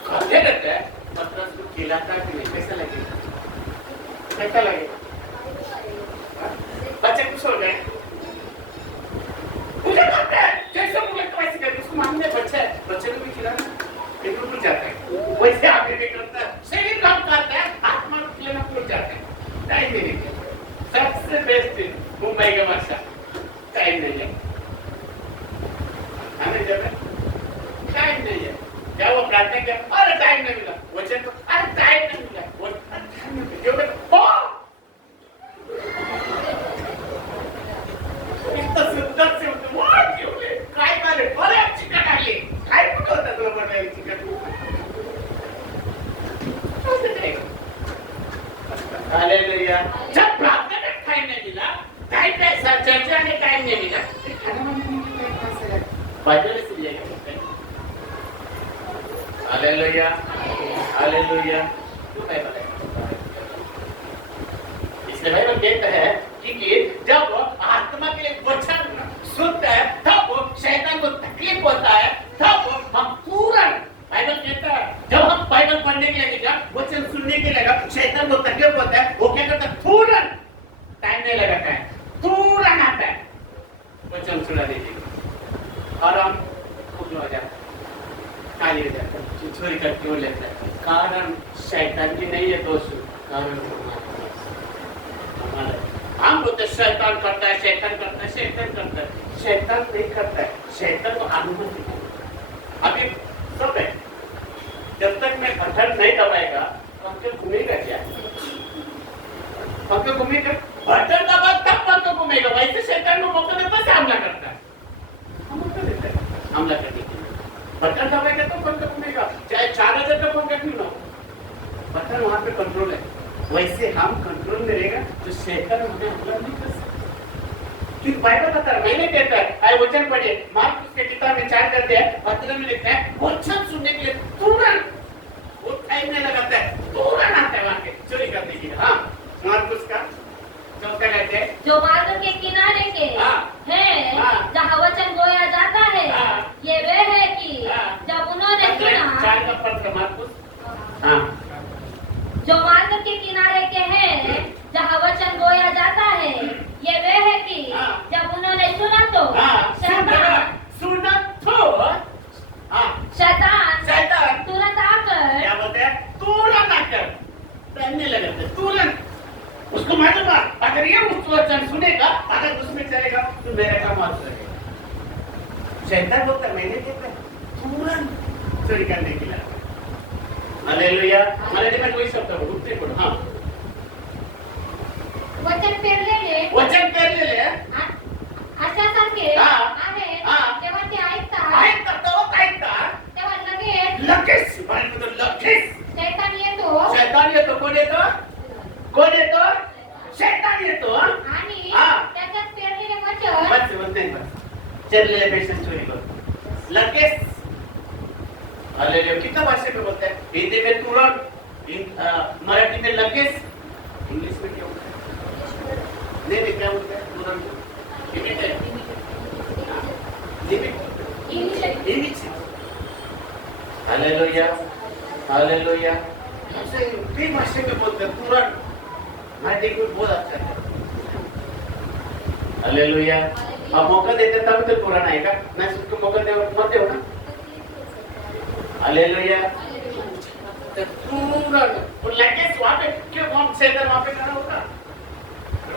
करते रहता है, मतलब उसको खिलाता कि नहीं, कैसा लगेगा? कैसा लगेगा? बच्चे खुश हो गए, पूजा करता है, जैसे मुझे कैसे करते उसको मानने बच्चे को भी खिलाना एक भूल जाता है, वैसे आगे भी करता है, शरीर काम करता है, आत्मा को खिलाना भूल जाता है। टाइम नहीं है, सबसे बेस्ट मुंबई का भाषा टाइम नहीं है, हमें जब टाइम नहीं कहते हैं कि अरे टाइम नहीं मिला, वचन को अरे टाइम नहीं मिला, क्यों इतना सुंदर से क्यों काय मारे अरे चिकन आली काय कुठं होता तुला बनवायला चिकन हालेलुया जब प्रार्थना का टाइम नहीं मिला टाइम कैसा चर्चा में टाइम नहीं मिला बाइबल से लिया हालेलुया हालेलुया क्यों बाइबल है इसलिए बाइबल कहता है कि जब आत्मा के लिए वचन सुनता है तब शैतान को तकलीफ होता है, तब हम तुरंत बाइबल कहता है जब हम बाइबल पढ़ने के लगेगा वचन सुनने के लगेगा शैतान को तकलीफ होता है, वो क्या करता है तुरंत टाइम नहीं लगाता है, तुरंत आता है वचन सुना दीजिए और हम खुद हो जाते खाली हो जाते चोरी करके हो लेता है। कारण शैतान की नहीं है दोस्तों, कारण हम बोलते शैतान करता है शैतान करता है शैतान करता है, शैतान नहीं करता है, शैतान को अनुमति अभी सब है। जब तक मैं बटन नहीं दबाएगा पंखे घूमेगा क्या? पंखे घूमेगा, बटन दबा तब पंखे घूमेगा। वैसे शैतान को मौका देता है हमला करता है, मौका देता है हमला करने के लिए। बटन दबाएगा तो पंखा घूमेगा, चाहे 4000 का पंखा क्यों ना हो, बटन वहां पे कंट्रोल है। वैसे हम कंट्रोल में रहेगा तो शैतान हमें हमला नहीं कर सकता। क्योंकि बाइबल बता रहा, मैंने कहता है आए वचन पढ़िए, मार्कुस के किताब में 4 करते हैं 15 में लिखता है वचन सुनने के लिए तुरंत वो टाइम नहीं लगाता है, तुरंत आता है वहां के चोरी करने के लिए। हाँ मार्कुस का 14 कहते हैं जो मार्ग के किनारे के है जहाँ वचन बोया जाता है, ये वे है कि जब उन्होंने सुना 4 का पढ़ मार्कुस। हाँ जो मार्ग के किनारे के हैं जहाँ वचन बोया जाता है, ये वे है कि जब उन्होंने सुना तो शैतान तुरंत आकर क्या बोलते हैं तुरंत आकर पहनने लगे, तुरंत उसको मालूम है अगर ये उस वचन सुनेगा अगर उसमें चलेगा तो मेरा काम आ जाएगा। शैतान बोलता है मैंने कहता तुरंत चोरी करने के लिए। हालेलुया मराठी में वही शब्द है उत्ते पढ़ो। हाँ वचन पेरलेले अशासारखे आहे तेव्हा ते ऐकतात तेव्हा लगेच शैतान येतो शैतान येतो आणि त्याच्यात पेरलेले वचन चललेले पेशंट चोरी करतो लगेच। हालेलुया कितना भाषा में बोलते हैं, हिंदी में तुरंत, मराठी में लगेच, इंग्लिश में क्या होता है नहीं क्या बोलते हैं तुरंत लिमिट। हालेलुया हालेलुया हमसे कई भाषा में बोलते हैं तुरंत, मराठी को बहुत अच्छा है। हालेलुया आप मौका देते तब तो तुरंत आएगा, मैं उसको मौका दे मत दे ना। हालेलुया तुरंत वो लगेज वहां पे क्यों कौन शैतान वहां पे खड़ा होगा,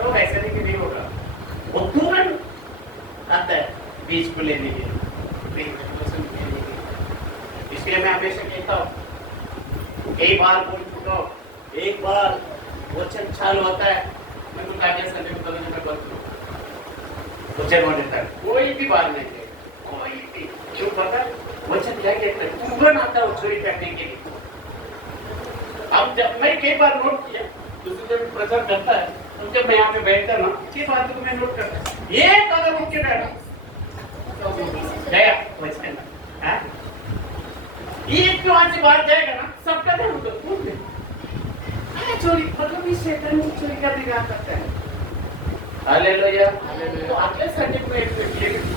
लोग ऐसे नहीं होगा, वो तुरंत आता है बीज को लेने के लिए। इसलिए मैं हमेशा कहता हूँ कई बार बोल चुका हूँ, एक बार वचन चालू होता है मैं तो आगे संडे को कभी मैं बोलता हूँ वचन हो देता है, कोई भी बात नहीं है, कोई भी क्यों पता है वचन क्या कहता है तुरंत आता है चोरी करने के लिए। अब जब मैं कई बार नोट किया दूसरी जब प्रचार करता है तो जब मैं यहाँ पे बैठता ना किस बात को मैं नोट करता ये कदम उठ के बैठा गया वचन एक तो वहां से बाहर जाएगा ना सबका ध्यान उधर चोरी मतलब इस शैतान को चोरी करने का करता है। हालेलुया तो अगले संडे को एक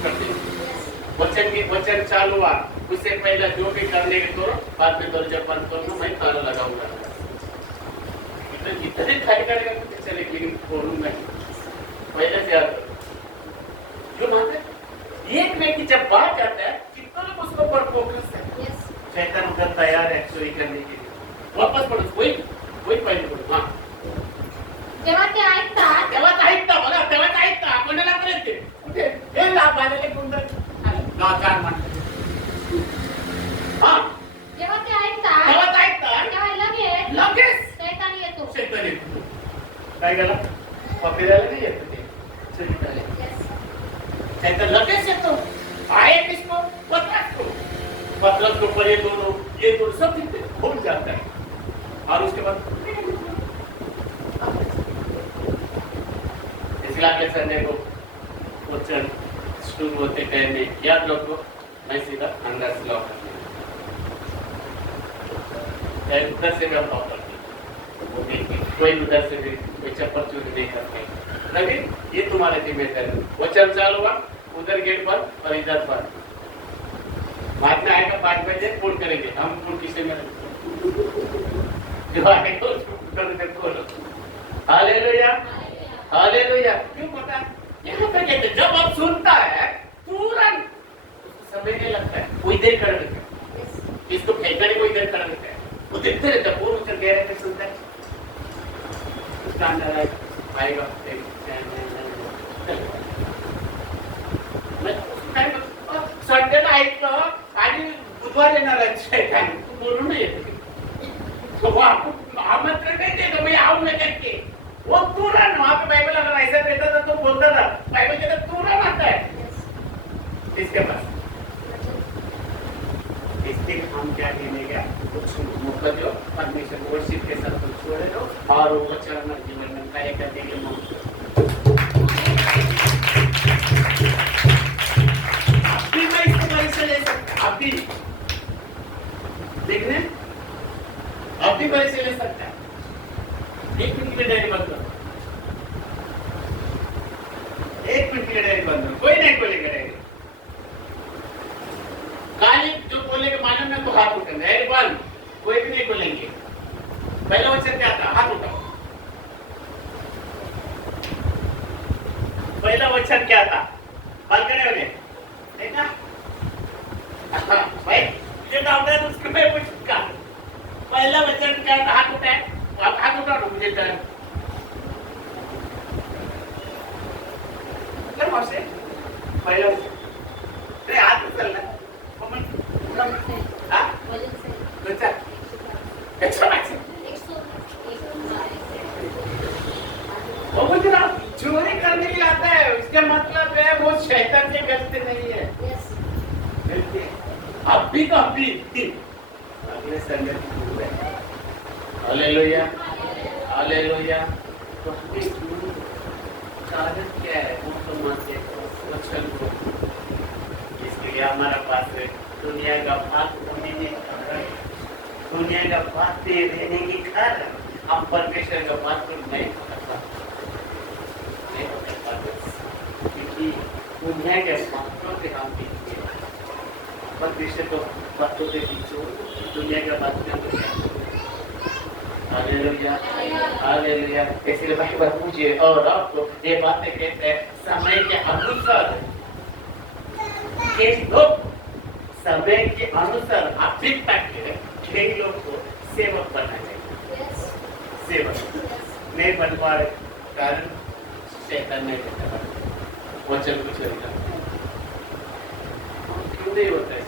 करते हैं वचन चालू हुआ उससे पहले जो भी करने के करो बाद में दरवाजा बंद करो, मैं ताला लगाऊंगा। इतने खाली करेगा तो चलेगा लेकिन खोलूंगा पहले से याद जो मानते एक व्यक्ति जब बात करता है कितना लोग उसको पर फोकस है, शैतान उधर तैयार है चोरी करने के लिए। वापस पढ़ो वही पहले पढ़ो। हाँ तेव्हा ते ऐकतात बघा तेव्हा ऐकता कोणाला पर्यंत कुठे हे लाभ आलेले कोणतं ना चार मान। हाँ जेव्हा काय गेला फिरायला नाही येत ते चरित्रालय त्याचा लगेच येतो आए किसको पत्रस को पढ़े दोनों ये तो सब भूल जाता है और उसके बाद इसलिए आगे संडे को क्वेश्चन शुरू होते टाइम में याद रखो मैं सीधा अंदर से लॉक करने उधर से भी हम लॉक करते वो देखिए कोई उधर से भी कोई चप्पल चोरी नहीं करते लेकिन ये तुम्हारे जिम्मेदारी वचन चालू हुआ उधर गेट पर और इधर पर बाद में आएगा 5 बजे फोन करेंगे हम फोन किसे में जो आएगा उसको उधर से खोलो हालेलुया हालेलुया क्यों पता यहाँ पे कहते जब आप सुनता है तुरंत समय नहीं लगता है वो इधर कर देता है इसको फेंकने को इधर कर देता है वो देखते रहता है फोन उधर गहरे में सुनता है उसका अंदर आएगा संडेला ऐकलं आणि बुधवार येणार आहे तू बोलू नाही येते वो आपको आमंत्रण नहीं देगा मैं आऊं मैं करके वो तुरंत वहां पे बाइबल अगर ऐसा देता था तो बोलता था बाइबल कहता तुरंत आता है इसके पास इसके हम क्या कहने गया कुछ मौका दो परमेश्वर वर्शिप के साथ कुछ छोड़े दो और वो चरण जीवन में कार्य करने के मौके अभी मैं इसको परीक्षा ले सकता अभी देखने अभी परीक्षा ले सकता है 1 मिनट के लिए डायरी बंद करो 1 मिनट के लिए डायरी बंद करो कोई नहीं खोलेगा डायरी खाली जो बोलेगा मालूम है तो हाथ उठाना डायरी बंद कोई भी नहीं खोलेंगे पहला वचन क्या था हाथ उठाओ पहला वचन क्या था बालकनी वाले देखा भाई ये डाउट है उसके मैं पूछूंगा पहला वचन क्या था हाथ उठाए आप हाथ उठा लो मुझे कर से पहला अरे हाथ उचलना वो मुझे ना चोरी करने के लिए आता है उसका मतलब है वो शैतान के व्यक्ति नहीं है अभी तो अभी अगले संडे हालेलुया हालेलुया तो कारण क्या है वो तो मानते वचन को इसलिए हमारा पास है दुनिया का बात होने के कारण दुनिया का बातें रहने के कारण हम परमेश्वर का बात को नहीं पकड़ता क्योंकि दुनिया के बातों से हम परमेश्वर को बातों के पीछे दुनिया का बात में हालेलुया हालेलुया इसलिए बाइबल पूछिए और आपको ये बातें कहते हैं समय के अनुसार कई लोग समय के अनुसार अभी तक कई लोग को सेवक बनना चाहिए सेवक नहीं बन पा रहे कारण शैतान नहीं देता वचन कुछ क्यों नहीं होता है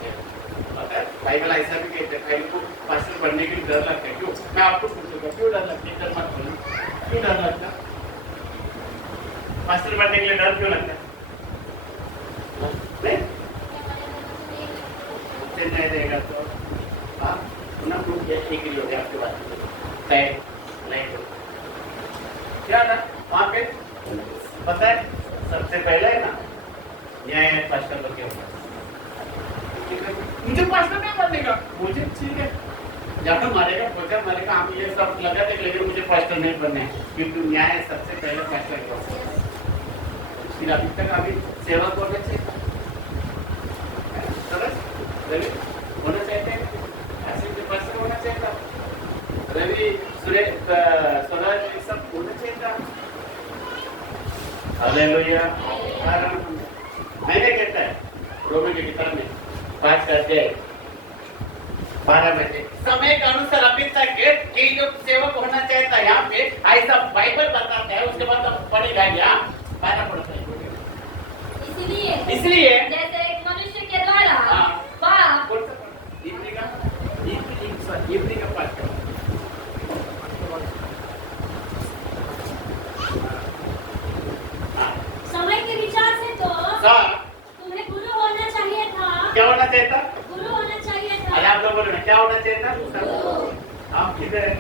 पता है बाइबल ऐसा भी कहते हैं को पास्टर बनने के लिए डर लगता है क्यों मैं आपको पूछूंगा क्यों डर लगता है डर मत बोलो क्यों डर लगता पास्टर बनने के लिए डर क्यों लगता है नहीं रहेगा तो आप ना प्रूफ या ठीक ही हो गया आपके बात तय नहीं हो क्या ना वहाँ पे पता है सबसे पहले है ना न्याय पास्टर बन के होगा मुझे पास्टर नहीं बनेगा मुझे ठीक है जब मारेगा पोचा मारेगा हम ये सब लगा थे लेकिन मुझे पास्टर नहीं बनना है क्योंकि न्याय सबसे पहले पास्टर को फिर अभी तक अभी सेवा करना चाहिए होना चाहिए ऐसे जो पास्टर होना चाहिए रवि सुरेश स्वराज ये सब होना चाहिए हालेलुया मैंने कहता है रोमी की किताब में 5 करते 12 बजे समय के अनुसार अभी तक कई लोग सेवक होना चाहिए था यहाँ पे ऐसा बाइबल बताता है उसके बाद आप पढ़ेगा यहाँ 12 पढ़ते हैं इसलिए जैसे एक मनुष्य के द्वारा पाप इवनिंग का पाठ बोलो ना, क्या होना चाहिए था? हम किधर है?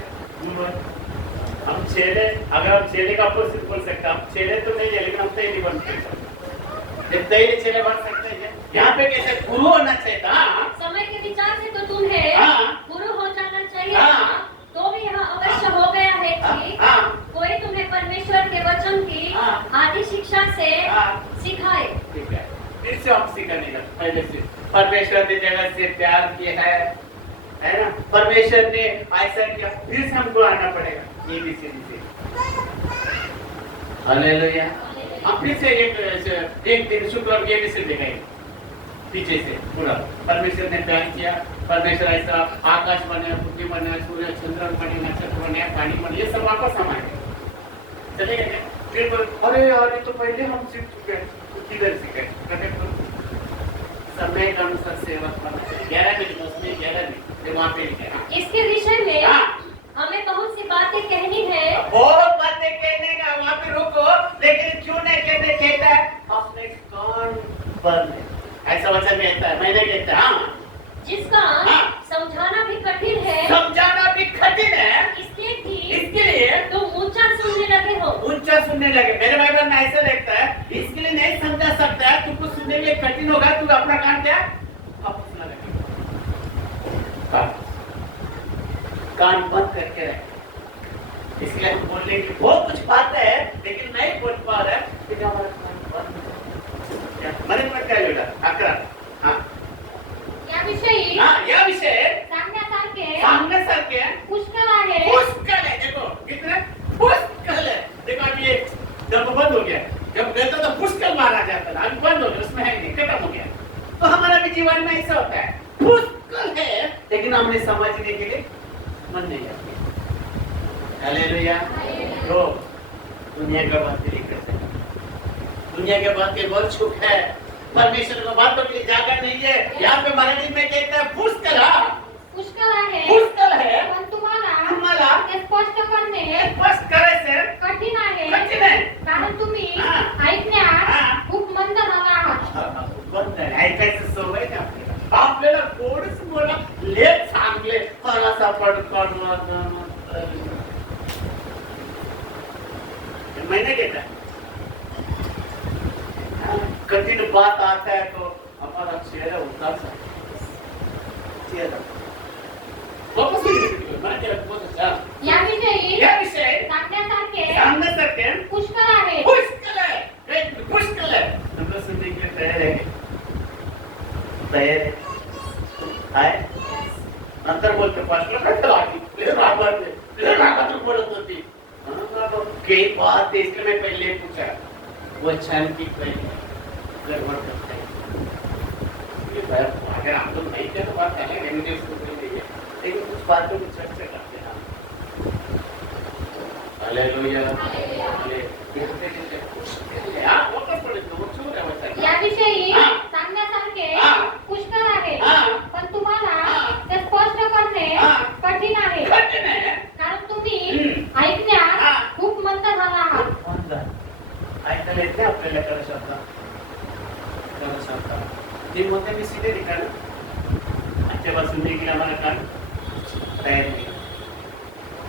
हम चेले, अगर हम चेले का अपोजिट बोल सकते, हम चेले तो नहीं है लेकिन हम तैयारी बन सकते, तैयारी चेले बन सकते हैं। यहाँ पे कैसे गुरु होना चाहिए था? समय के विचार से तो तुम्हें गुरु हो जाना चाहिए था। तो भी यह अवश्य हो गया है कि कोई तुम्हें परमेश्वर के वचन की आदि शिक्षा से सिखाए। ठीक है, फिर से हम सीखने का पहले से परमेश्वर ने जगत से प्यार किया है ना? परमेश्वर ने ऐसा किया, फिर से हमको आना पड़ेगा ये भी से। हालेलुया। हम फिर से एक दिन शुक्र ये भी से दिखाएंगे पीछे से पूरा। परमेश्वर ने प्यार किया, परमेश्वर ऐसा आकाश बनाया, पृथ्वी बनाया, सूर्य चंद्र बने, नक्षत्र बनाया, पानी बनाया, ये सब वापस हमारे चलेगा क्या? फिर अरे यार ये तो पहले हम सीख चुके हैं, किधर सीखे? समय के अनुसार सेवा करना चाहिए। 11 मिनट उसमें 11 मिनट वहाँ पे लिखा। इसके विषय में हमें बहुत सी बातें कहनी है। बहुत बातें कहने का, वहाँ पे रुको, लेकिन क्यों नहीं कहता है? अपने कान बंद है, ऐसा वचन कहता है, मैंने कहता है। जिसका समझाना भी कठिन है, समझाना भी कठिन है, इसके लिए तुम ऊंचा सुनने लगे हो। ऊंचा सुनने लगे। मेरे बाइबल में ऐसा लिखता है, इसके लिए नहीं समझा सकता है, तुमको सुनने में कठिन होगा, तू अपना कान क्या कान बंद करके रहे। इसलिए हम बोलने की बहुत कुछ बातें है लेकिन नहीं बोल पा रहे, हमारा कान बंद। मैंने क्या बेटा अकरा या विषय सांगण्यासारखे पुष्कळ आहे। देखो कितने पुष्कल है। देखो अभी ये जब बंद हो गया, जब कहता तो पुष्कल मारा जाता था, अभी बंद हो गया, उसमें है नहीं, खत्म हो गया। तो हमारा भी जीवन में ऐसा होता है, पुष्कल है लेकिन हमने समझने के लिए मन नहीं करते। हालेलुया। तो दुनिया का बात नहीं करते, दुनिया के बात के बहुत सुख है, परमेश्वर की बातों के लिए जागा नहीं है। यहाँ पे मराठी में कहता है पुष्कल है, पण तुम्हाला ते स्पष्ट करणे स्पष्ट करायचं कठीण आहे, कारण तुम्ही ऐकण्यात खूप मंद झाला आहात। ऐकायचं सवय ना आपल्याला गोडच बोला, लेट चांगले कोणाचा पडकड मैंने कहता कठिन बात आता है तो हमारा चेहरा उदास है, चेहरा वापस या विषयी सांगण्यासारखे पुष्कळ आहे। पुष्कल है मतलब सुनने के लिए तैयार है नंतर बोलते पास्टर बोलत होती कई बात है, इसलिए मैं पहले पूछा वो छान की गड़बड़ करता है। अगर आप लोग नहीं थे तो बात अलग है, मुझे उसको बोल दीजिए, लेकिन कुछ बातों की चर्चा करते हैं। हालेलुया। याविषयी सांगण्यासारखे पुष्कळ आहे, पण तुम्हाला ते स्पष्ट करणे कठीण आहे, कारण तुम्ही ऐकण्यात खूप मंद झाला आहात। ऐकायला येते आपल्याला करा शब्द ते म्हणते मी सीधे रिकाल आजच्या पासून देखील आम्हाला कान तयार नाही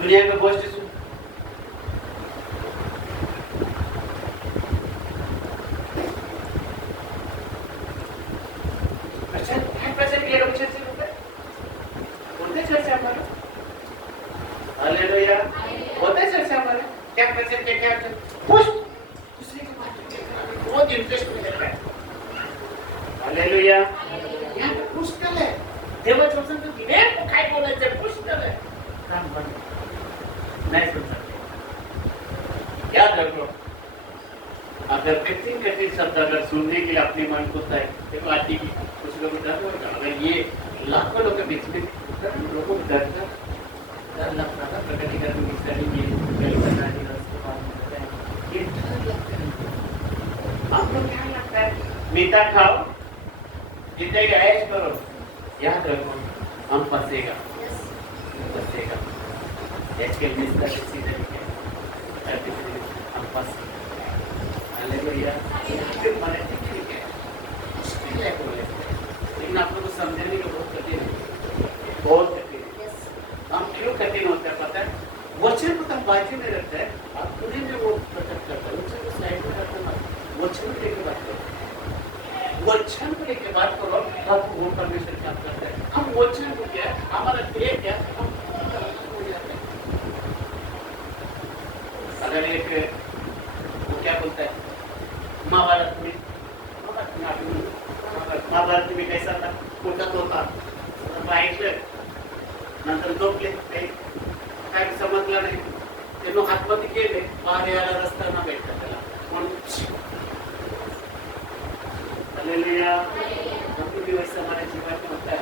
दुनिया का गोष्ट सुन हालेलुया। होता है चर्चा हमारा क्या प्रेजेंट क्या पुश दूसरे की बात बहुत इंटरेस्ट में रहता है। हालेलुया। यहाँ पे पुष्कल है देवाचं वचन तो दिले काय बोलायचं पुष्कल है काम बंद नहीं सुन सकते। याद रखो अगर कठिन शब्द अगर सुनने के लिए अपने मन को तय देखो आती की कुछ लोग डर होगा, अगर ये लाखों लोग के बीच में लोगों को डर लगता था प्रकटीकरण की स्टडी ये बनाने उसके बाद ये डर लगता है। आपको क्या लगता है मीठा खाओ जिंदगी ऐश करो, याद रखो हम फंसेगा ऐश के मिस्टर इसी तरीके हम फंसेगा। हालेलुया। सिर्फ मन ठीक है मुश्किल है बोले लेकिन आप लोग को समझने का बहुत कठिन है। बाजू में रखता है, आप पूरे में वो प्रोटेक्ट करता है, उनसे तो साइड में रखता है, वो छन लेके बात करो, वो छन को लेके बात करो, तब वो परमेश्वर काम करता है। हम वो छन को क्या, हमारा क्रिया क्या, हम हो जाते हैं। अगर एक वो क्या बोलता है, महाभारत में कैसा था, कोटत होता ऐकलं नंतर झोपले, काही समजलं नाही, त्यांना आतमध्ये गेले, बाहेर यायला रस्ता ना भेटला त्याला, म्हणून हालेलुया, हम भी वैसे हमारे जीवन में होता है,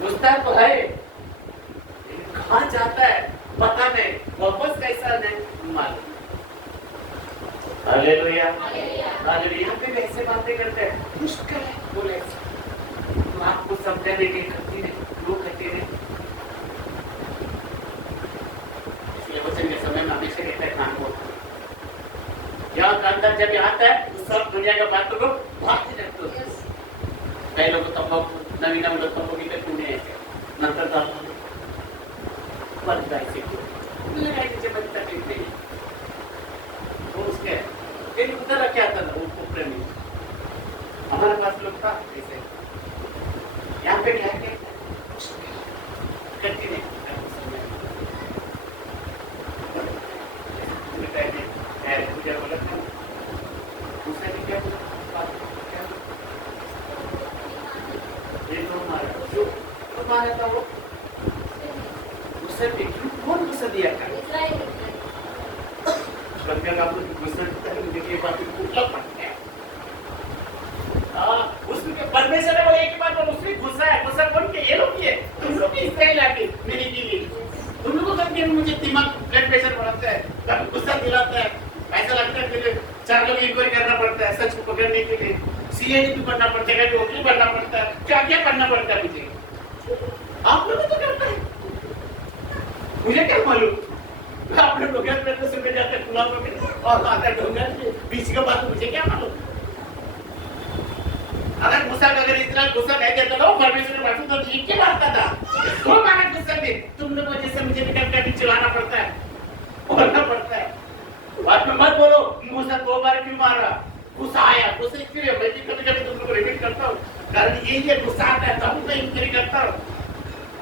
घुसता तो है, लेकिन कहाँ जाता है पता नहीं, वापस कैसा नहीं मालूम। हालेलुया, हालेलुया, यहाँ पे कैसे बातें करते हैं, मुश्किल है बोले, तो आपको समझाने की करती नहीं, लोग कहते नहीं, इसलिए वचन के समय में हमेशा कहते हैं कान को, यहाँ कांदा जब आता है तो सब दुनिया का बात को भागते रहते हो, पहले लोग तंबाकू, नवीन लोग तंबाकू के पुण्य ऐसे, नंतर तंबाकू, पर कैसे मुझे कहीं नीचे बंद तकलीफ नहीं, वो उसके फिर उधर क्या था वो प्रेमी, हमारे पास लोग था ऐसे, यहाँ पे क्या है करती नहीं, पूजा बोला था, उसने भी क्या बोला, ये तो मारा, जो तो मारा था वो, उससे भी कौन गुस्सा दिया था, बंदे का आपको गुस्सा देता है, मुझे ये बात पूछना पड़ता है, उसमें परमेश्वर ने वो एक बात बोला, उसमें गुस्सा है, गुस्सा कौन के, ये लोग किए, तुम लोग की इस्राएल आके मेरी बीवी, तुम लोगों का क्या मुझे दिमाग ब्लड प्रेशर बढ़ाता है, कभी गुस्सा दिलाता है, ऐसा लगता है कि 4 लोग इंक्वायरी करना पड़ता है, सच को पकड़ने के लिए, सीआईडी भी पढ़ना पड़ता है, वकील पढ़ना पड़ता है, क्या क्या पढ़ना पड़ता है मुझे, आप लोग तो करता है, मुझे क्या मालूम, आप लोग डोंगर में सुन के जाते हैं पुलाव में और आता है डोंगर बीच का बात मुझे क्या मालूम, अगर गुस्सा अगर इतना गुस्सा नहीं देता था परमेश्वर ने बात तो ठीक क्या मारता था, तो मारा गुस्सा दे, तुम लोग वजह से मुझे निकल कर चिल्लाना पड़ता है, बोलना पड़ता है, बात में मत बोलो, गुस्सा 2 बार क्यों मारा, गुस्सा आया, गुस्सा इसलिए मैं भी कभी-कभी तुम लोग को रिपीट करता हूँ, कारण यही है गुस्सा आता है तब मैं इंक्वायरी करता हूँ,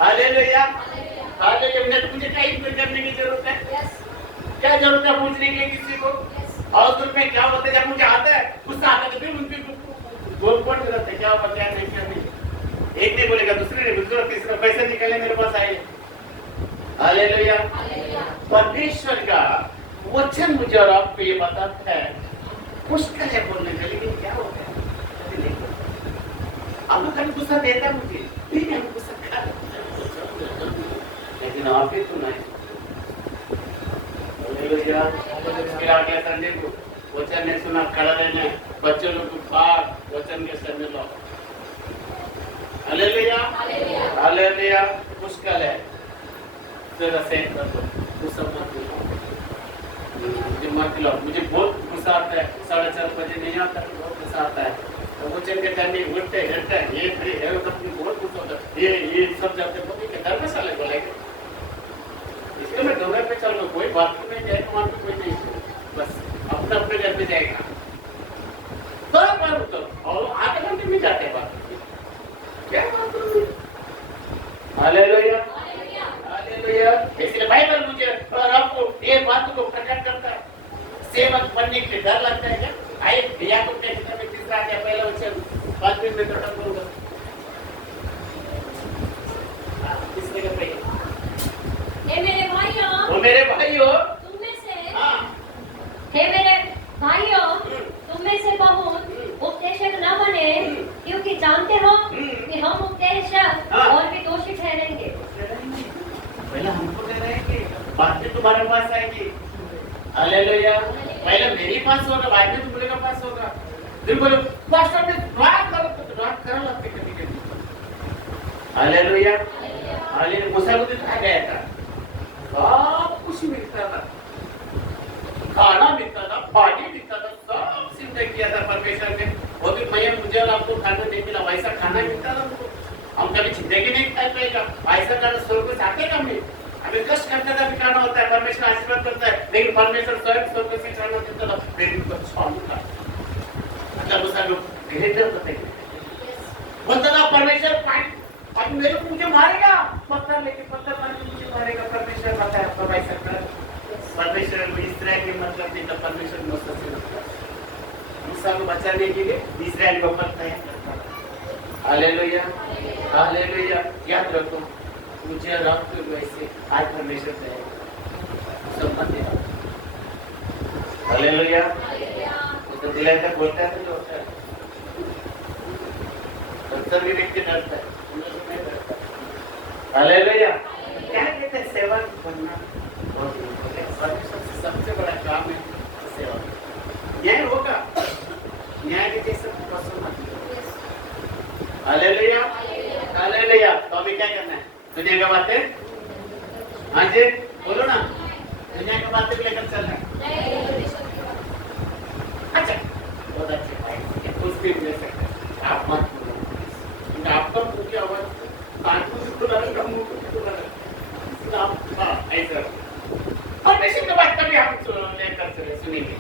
हालेलुया, हालेलुया, मुझे क्या इंक्वायरी करने की जरूरत है, क्या जरूरत है पूछने के लिए किसी को, और तुम में क्या होता है जब मुझे आता है गुस्सा आता है तो फिर उनके गोल पड़ जाता है, क्या होता है नहीं क्या नहीं, एक ने बोलेगा दूसरे ने, दूसरा तीसरा, पैसे निकलने मेरे पास आए, हालेलुया, परमेश्वर का वचन मुझे और आपको ये बताता है, मुश्किल है बोलने में, लेकिन क्या होता है कभी नहीं बोलता, अब कभी गुस्सा देता मुझे, ठीक है गुस्सा कर, लेकिन आप ही तो नहीं, हालेलुया, फिर आगे संडे को वचन ने सुना, खड़ा रहना, बच्चों लोग को पाठ वचन के समय लो, हालेलुया, हालेलुया, मुश्किल है, जरा सेट कर दो, गुस्सा मत दिलाओ, मुझे मत दिलाओ, मुझे बहुत गुस्सा आता है, 4:30 बजे नहीं आता, बहुत गुस्सा आता है, तो वचन के टाइम में उठते हटते ये बहुत गुस्सा होता है, ये सब जाते पति के घर में साले बोलेंगे, इसलिए मैं डोंगर पे चल रहा हूँ, कोई बाथरूम में जाए वहां पे कोई नहीं, बस अपने अपने घर पे जाएगा, तो और आधे घंटे में जाते बात, क्या बात, हालेलुया, हालेलुया, इसलिए बाइबल मुझे और आपको ये बात को प्रकट करता है, सेवक बनने के लिए डर लगता है क्या, आइए याकूब के किताब में 3 अध्याय पहला वचन 5 मिनट में खत्म करूंगा, किसने का पहले, हे मेरे भाइयों, वो मेरे भाइयों, तुम में से, हाँ, हे मेरे भाइयों, तुम में से बहुत उपदेशक न बने, क्योंकि जानते हो कि हम उपदेशक और भी दोषी ठहरेंगे, पहले हमको दे रहेंगे, बाद में तुम्हारे पास आएगी, हालेलुया, पहले मेरे पास होगा, बाद में तुम्हारे पास होगा, फिर बोलो पास्टर ने बात करो तो बात करो लगते कभी-कभी, हालेलुया, हालेलुया, गुस्सा को दिखा गया था, सब कुछ मिलता था, खाना मिलता था, पानी मिलता था, सब सिद्ध किया था परमेश्वर ने, वो भी मैं मुझे और आपको खाना नहीं मिला, वैसा खाना मिलता था हमको, हम कभी जिंदगी नहीं खा पाएगा, ऐसा खाना स्वर्ग से आते कम नहीं, कभी कष्ट करता था भी खाना होता है, परमेश्वर आशीर्वाद करता है, लेकिन परमेश्वर स्वयं स्वर्ग से खाना देता था, फिर उनको स्वामी का मतलब उसका जो ग्रेटर होता है बोलता था परमेश्वर अब मेरे को मुझे मारेगा, पत्थर लेके पत्थर मार के मुझे मारेगा, परमेश्वर बताया परवाई सकता है, परमेश्वर इस्राएल के मतलब नहीं था, परमेश्वर मूसा से मतलब मूसा को बचाने के लिए इस्राएल को पत्थर करता था। Hallelujah hallelujah. याद रखो मुझे रात को वैसे आज परमेश्वर से सम्मान दिया। हालेलुया। तो दिलाय तक बोलता है तो जो होता है सभी व्यक्ति डरता है, हालेलुया। क्या कहते हैं सेवा करना बहुत परमेश्वर से सबसे बड़ा काम है सेवा। न्याय होगा, न्याय के जैसे हालेलुया हालेलुया। तो हमें क्या करना है? दुनिया का बातें, हाँ जी बोलो ना, दुनिया की बातें लेकर चलना है। अच्छा बहुत अच्छे भाई, कुछ भी ले सकते हैं आप, मत बोलो आपका मुंह की आवाज कान को खुला रखा, मुंह को खुला रखा आप ऐसा। परमेश्वर की बात कभी हम लेकर चले सुनेंगे,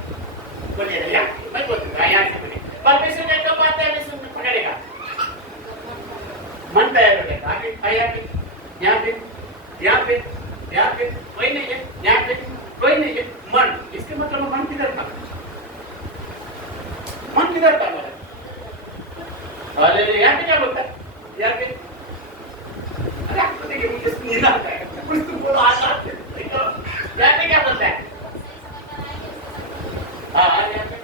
बोलिए या मैं बोलूँगा यहाँ से बोलिए परमेश्वर की क्या बात है, हमें सुनने पकड़ेगा, मन तैयार हो जाएगा। आगे यहाँ पे यहाँ पे यहाँ पे कोई नहीं है, यहाँ पे कोई नहीं है, मन इसके मतलब मन किधर था, मन किधर था हमारा? यहाँ पे क्या बोलता है? यहाँ पे अरे आपको देखिए मुझे सुनने आता है कुछ तो बोलो आता है। यहाँ पे क्या बोलता है? हाँ यहाँ पे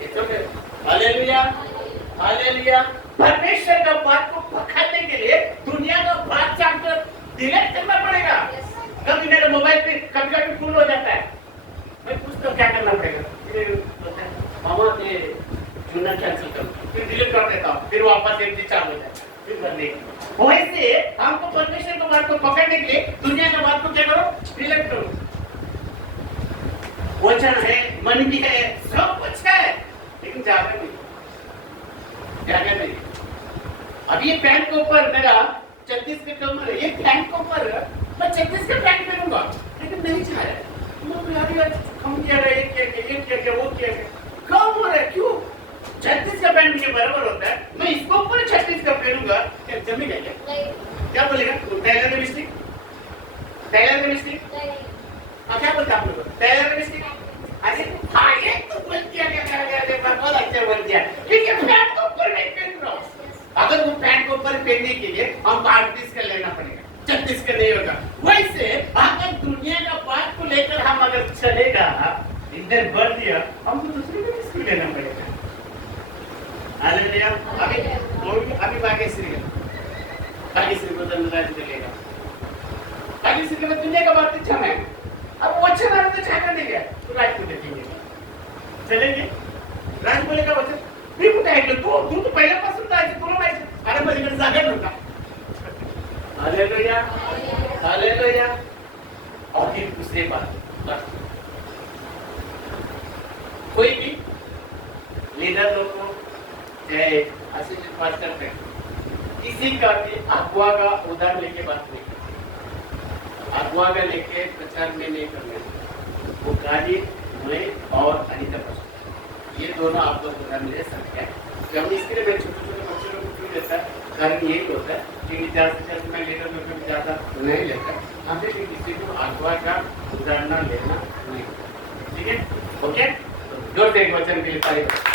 ये तो फिर हालेलुया हालेलुया। परमेश्वर का बात को पकड़ने के लिए दुनिया का बात जानकर डिलीट करना पड़ेगा। कभी मेरे मोबाइल पे कभी कभी फुल हो जाता है, मैं पूछता हूँ क्या करना पड़ेगा, मामा ये चुनना कैंसिल करो, फिर डिलीट कर देता हूँ, फिर वापस एक दिन चालू हो जाता है, फिर करने की। वैसे हमको परमेश्वर का बात को पकड़ने के लिए दुनिया का बात को क्या करो? डिलीट करो। वचन है, मन भी है, सब कुछ है, लेकिन जाकर नहीं, जाकर नहीं। अब ये पैंट के ऊपर मेरा 36 के कमर है, ये पैंट के ऊपर मैं 36 का पैंट पहनूंगा, लेकिन नहीं चाहे कम किया गया, ये किया वो किया गया, कम हो रहा है क्यों? 36 का पैंट मुझे बराबर होता है, मैं इसको ऊपर 36 का पहनूंगा, क्या जमेगा क्या? क्या बोलेगा? टेलर का मिस्टेक, टेलर का मिस्टेक, हाँ क्या बोलते आप लोग? टेलर का मिस्टेक। अरे हाँ ये तो बोल दिया क्या बहुत अच्छा बोल दिया, लेकिन पैंट को ऊपर नहीं पहन रहा हूँ। अगर वो पैंट को ऊपर पहनने के लिए हमको 38 का लेना पड़ेगा, 36 का नहीं होगा। वैसे अगर दुनिया का बात को लेकर हम अगर चलेगा, इधर बढ़ दिया, हमको दूसरे को किसको लेना पड़ेगा? हालेलुया। अभी भाग्यश्री को धन्यवाद चलेगा, भाग्यश्री के बाद दुनिया का बात अच्छा है। अब वचन आ तो क्या करेंगे? तो राज को देखेंगे, चलेंगे। राज बोलेगा वचन मी कुठे ऐकलं, तू तो पहिल्यापासून जायचं, तुला माहिती, अरे माझ्याकडे जागा नव्हता। Hallelujah hallelujah. और फिर दूसरी बात, कोई भी लीडर लोग को चाहे असिस्टेंट पास्टर पे किसी का भी अगुआ का उधार लेके बात नहीं, अगुआ का लेके प्रचार में नहीं करना। वो गाड़ी मैं और अनिता पास्टर ये दोनों आप लोग उधार ले सकते हैं। जब इसके लिए मैं छोटे छोटे बच्चों को क्यों लेता है, कारण यही होता है कि ज्यादा मैं लीडर लोग में ज्यादा नहीं लेता, हमें भी किसी को अगुआ का उधार ना लेना नहीं, ठीक है? ओके, जोर से एक वचन के लिए तारीफ।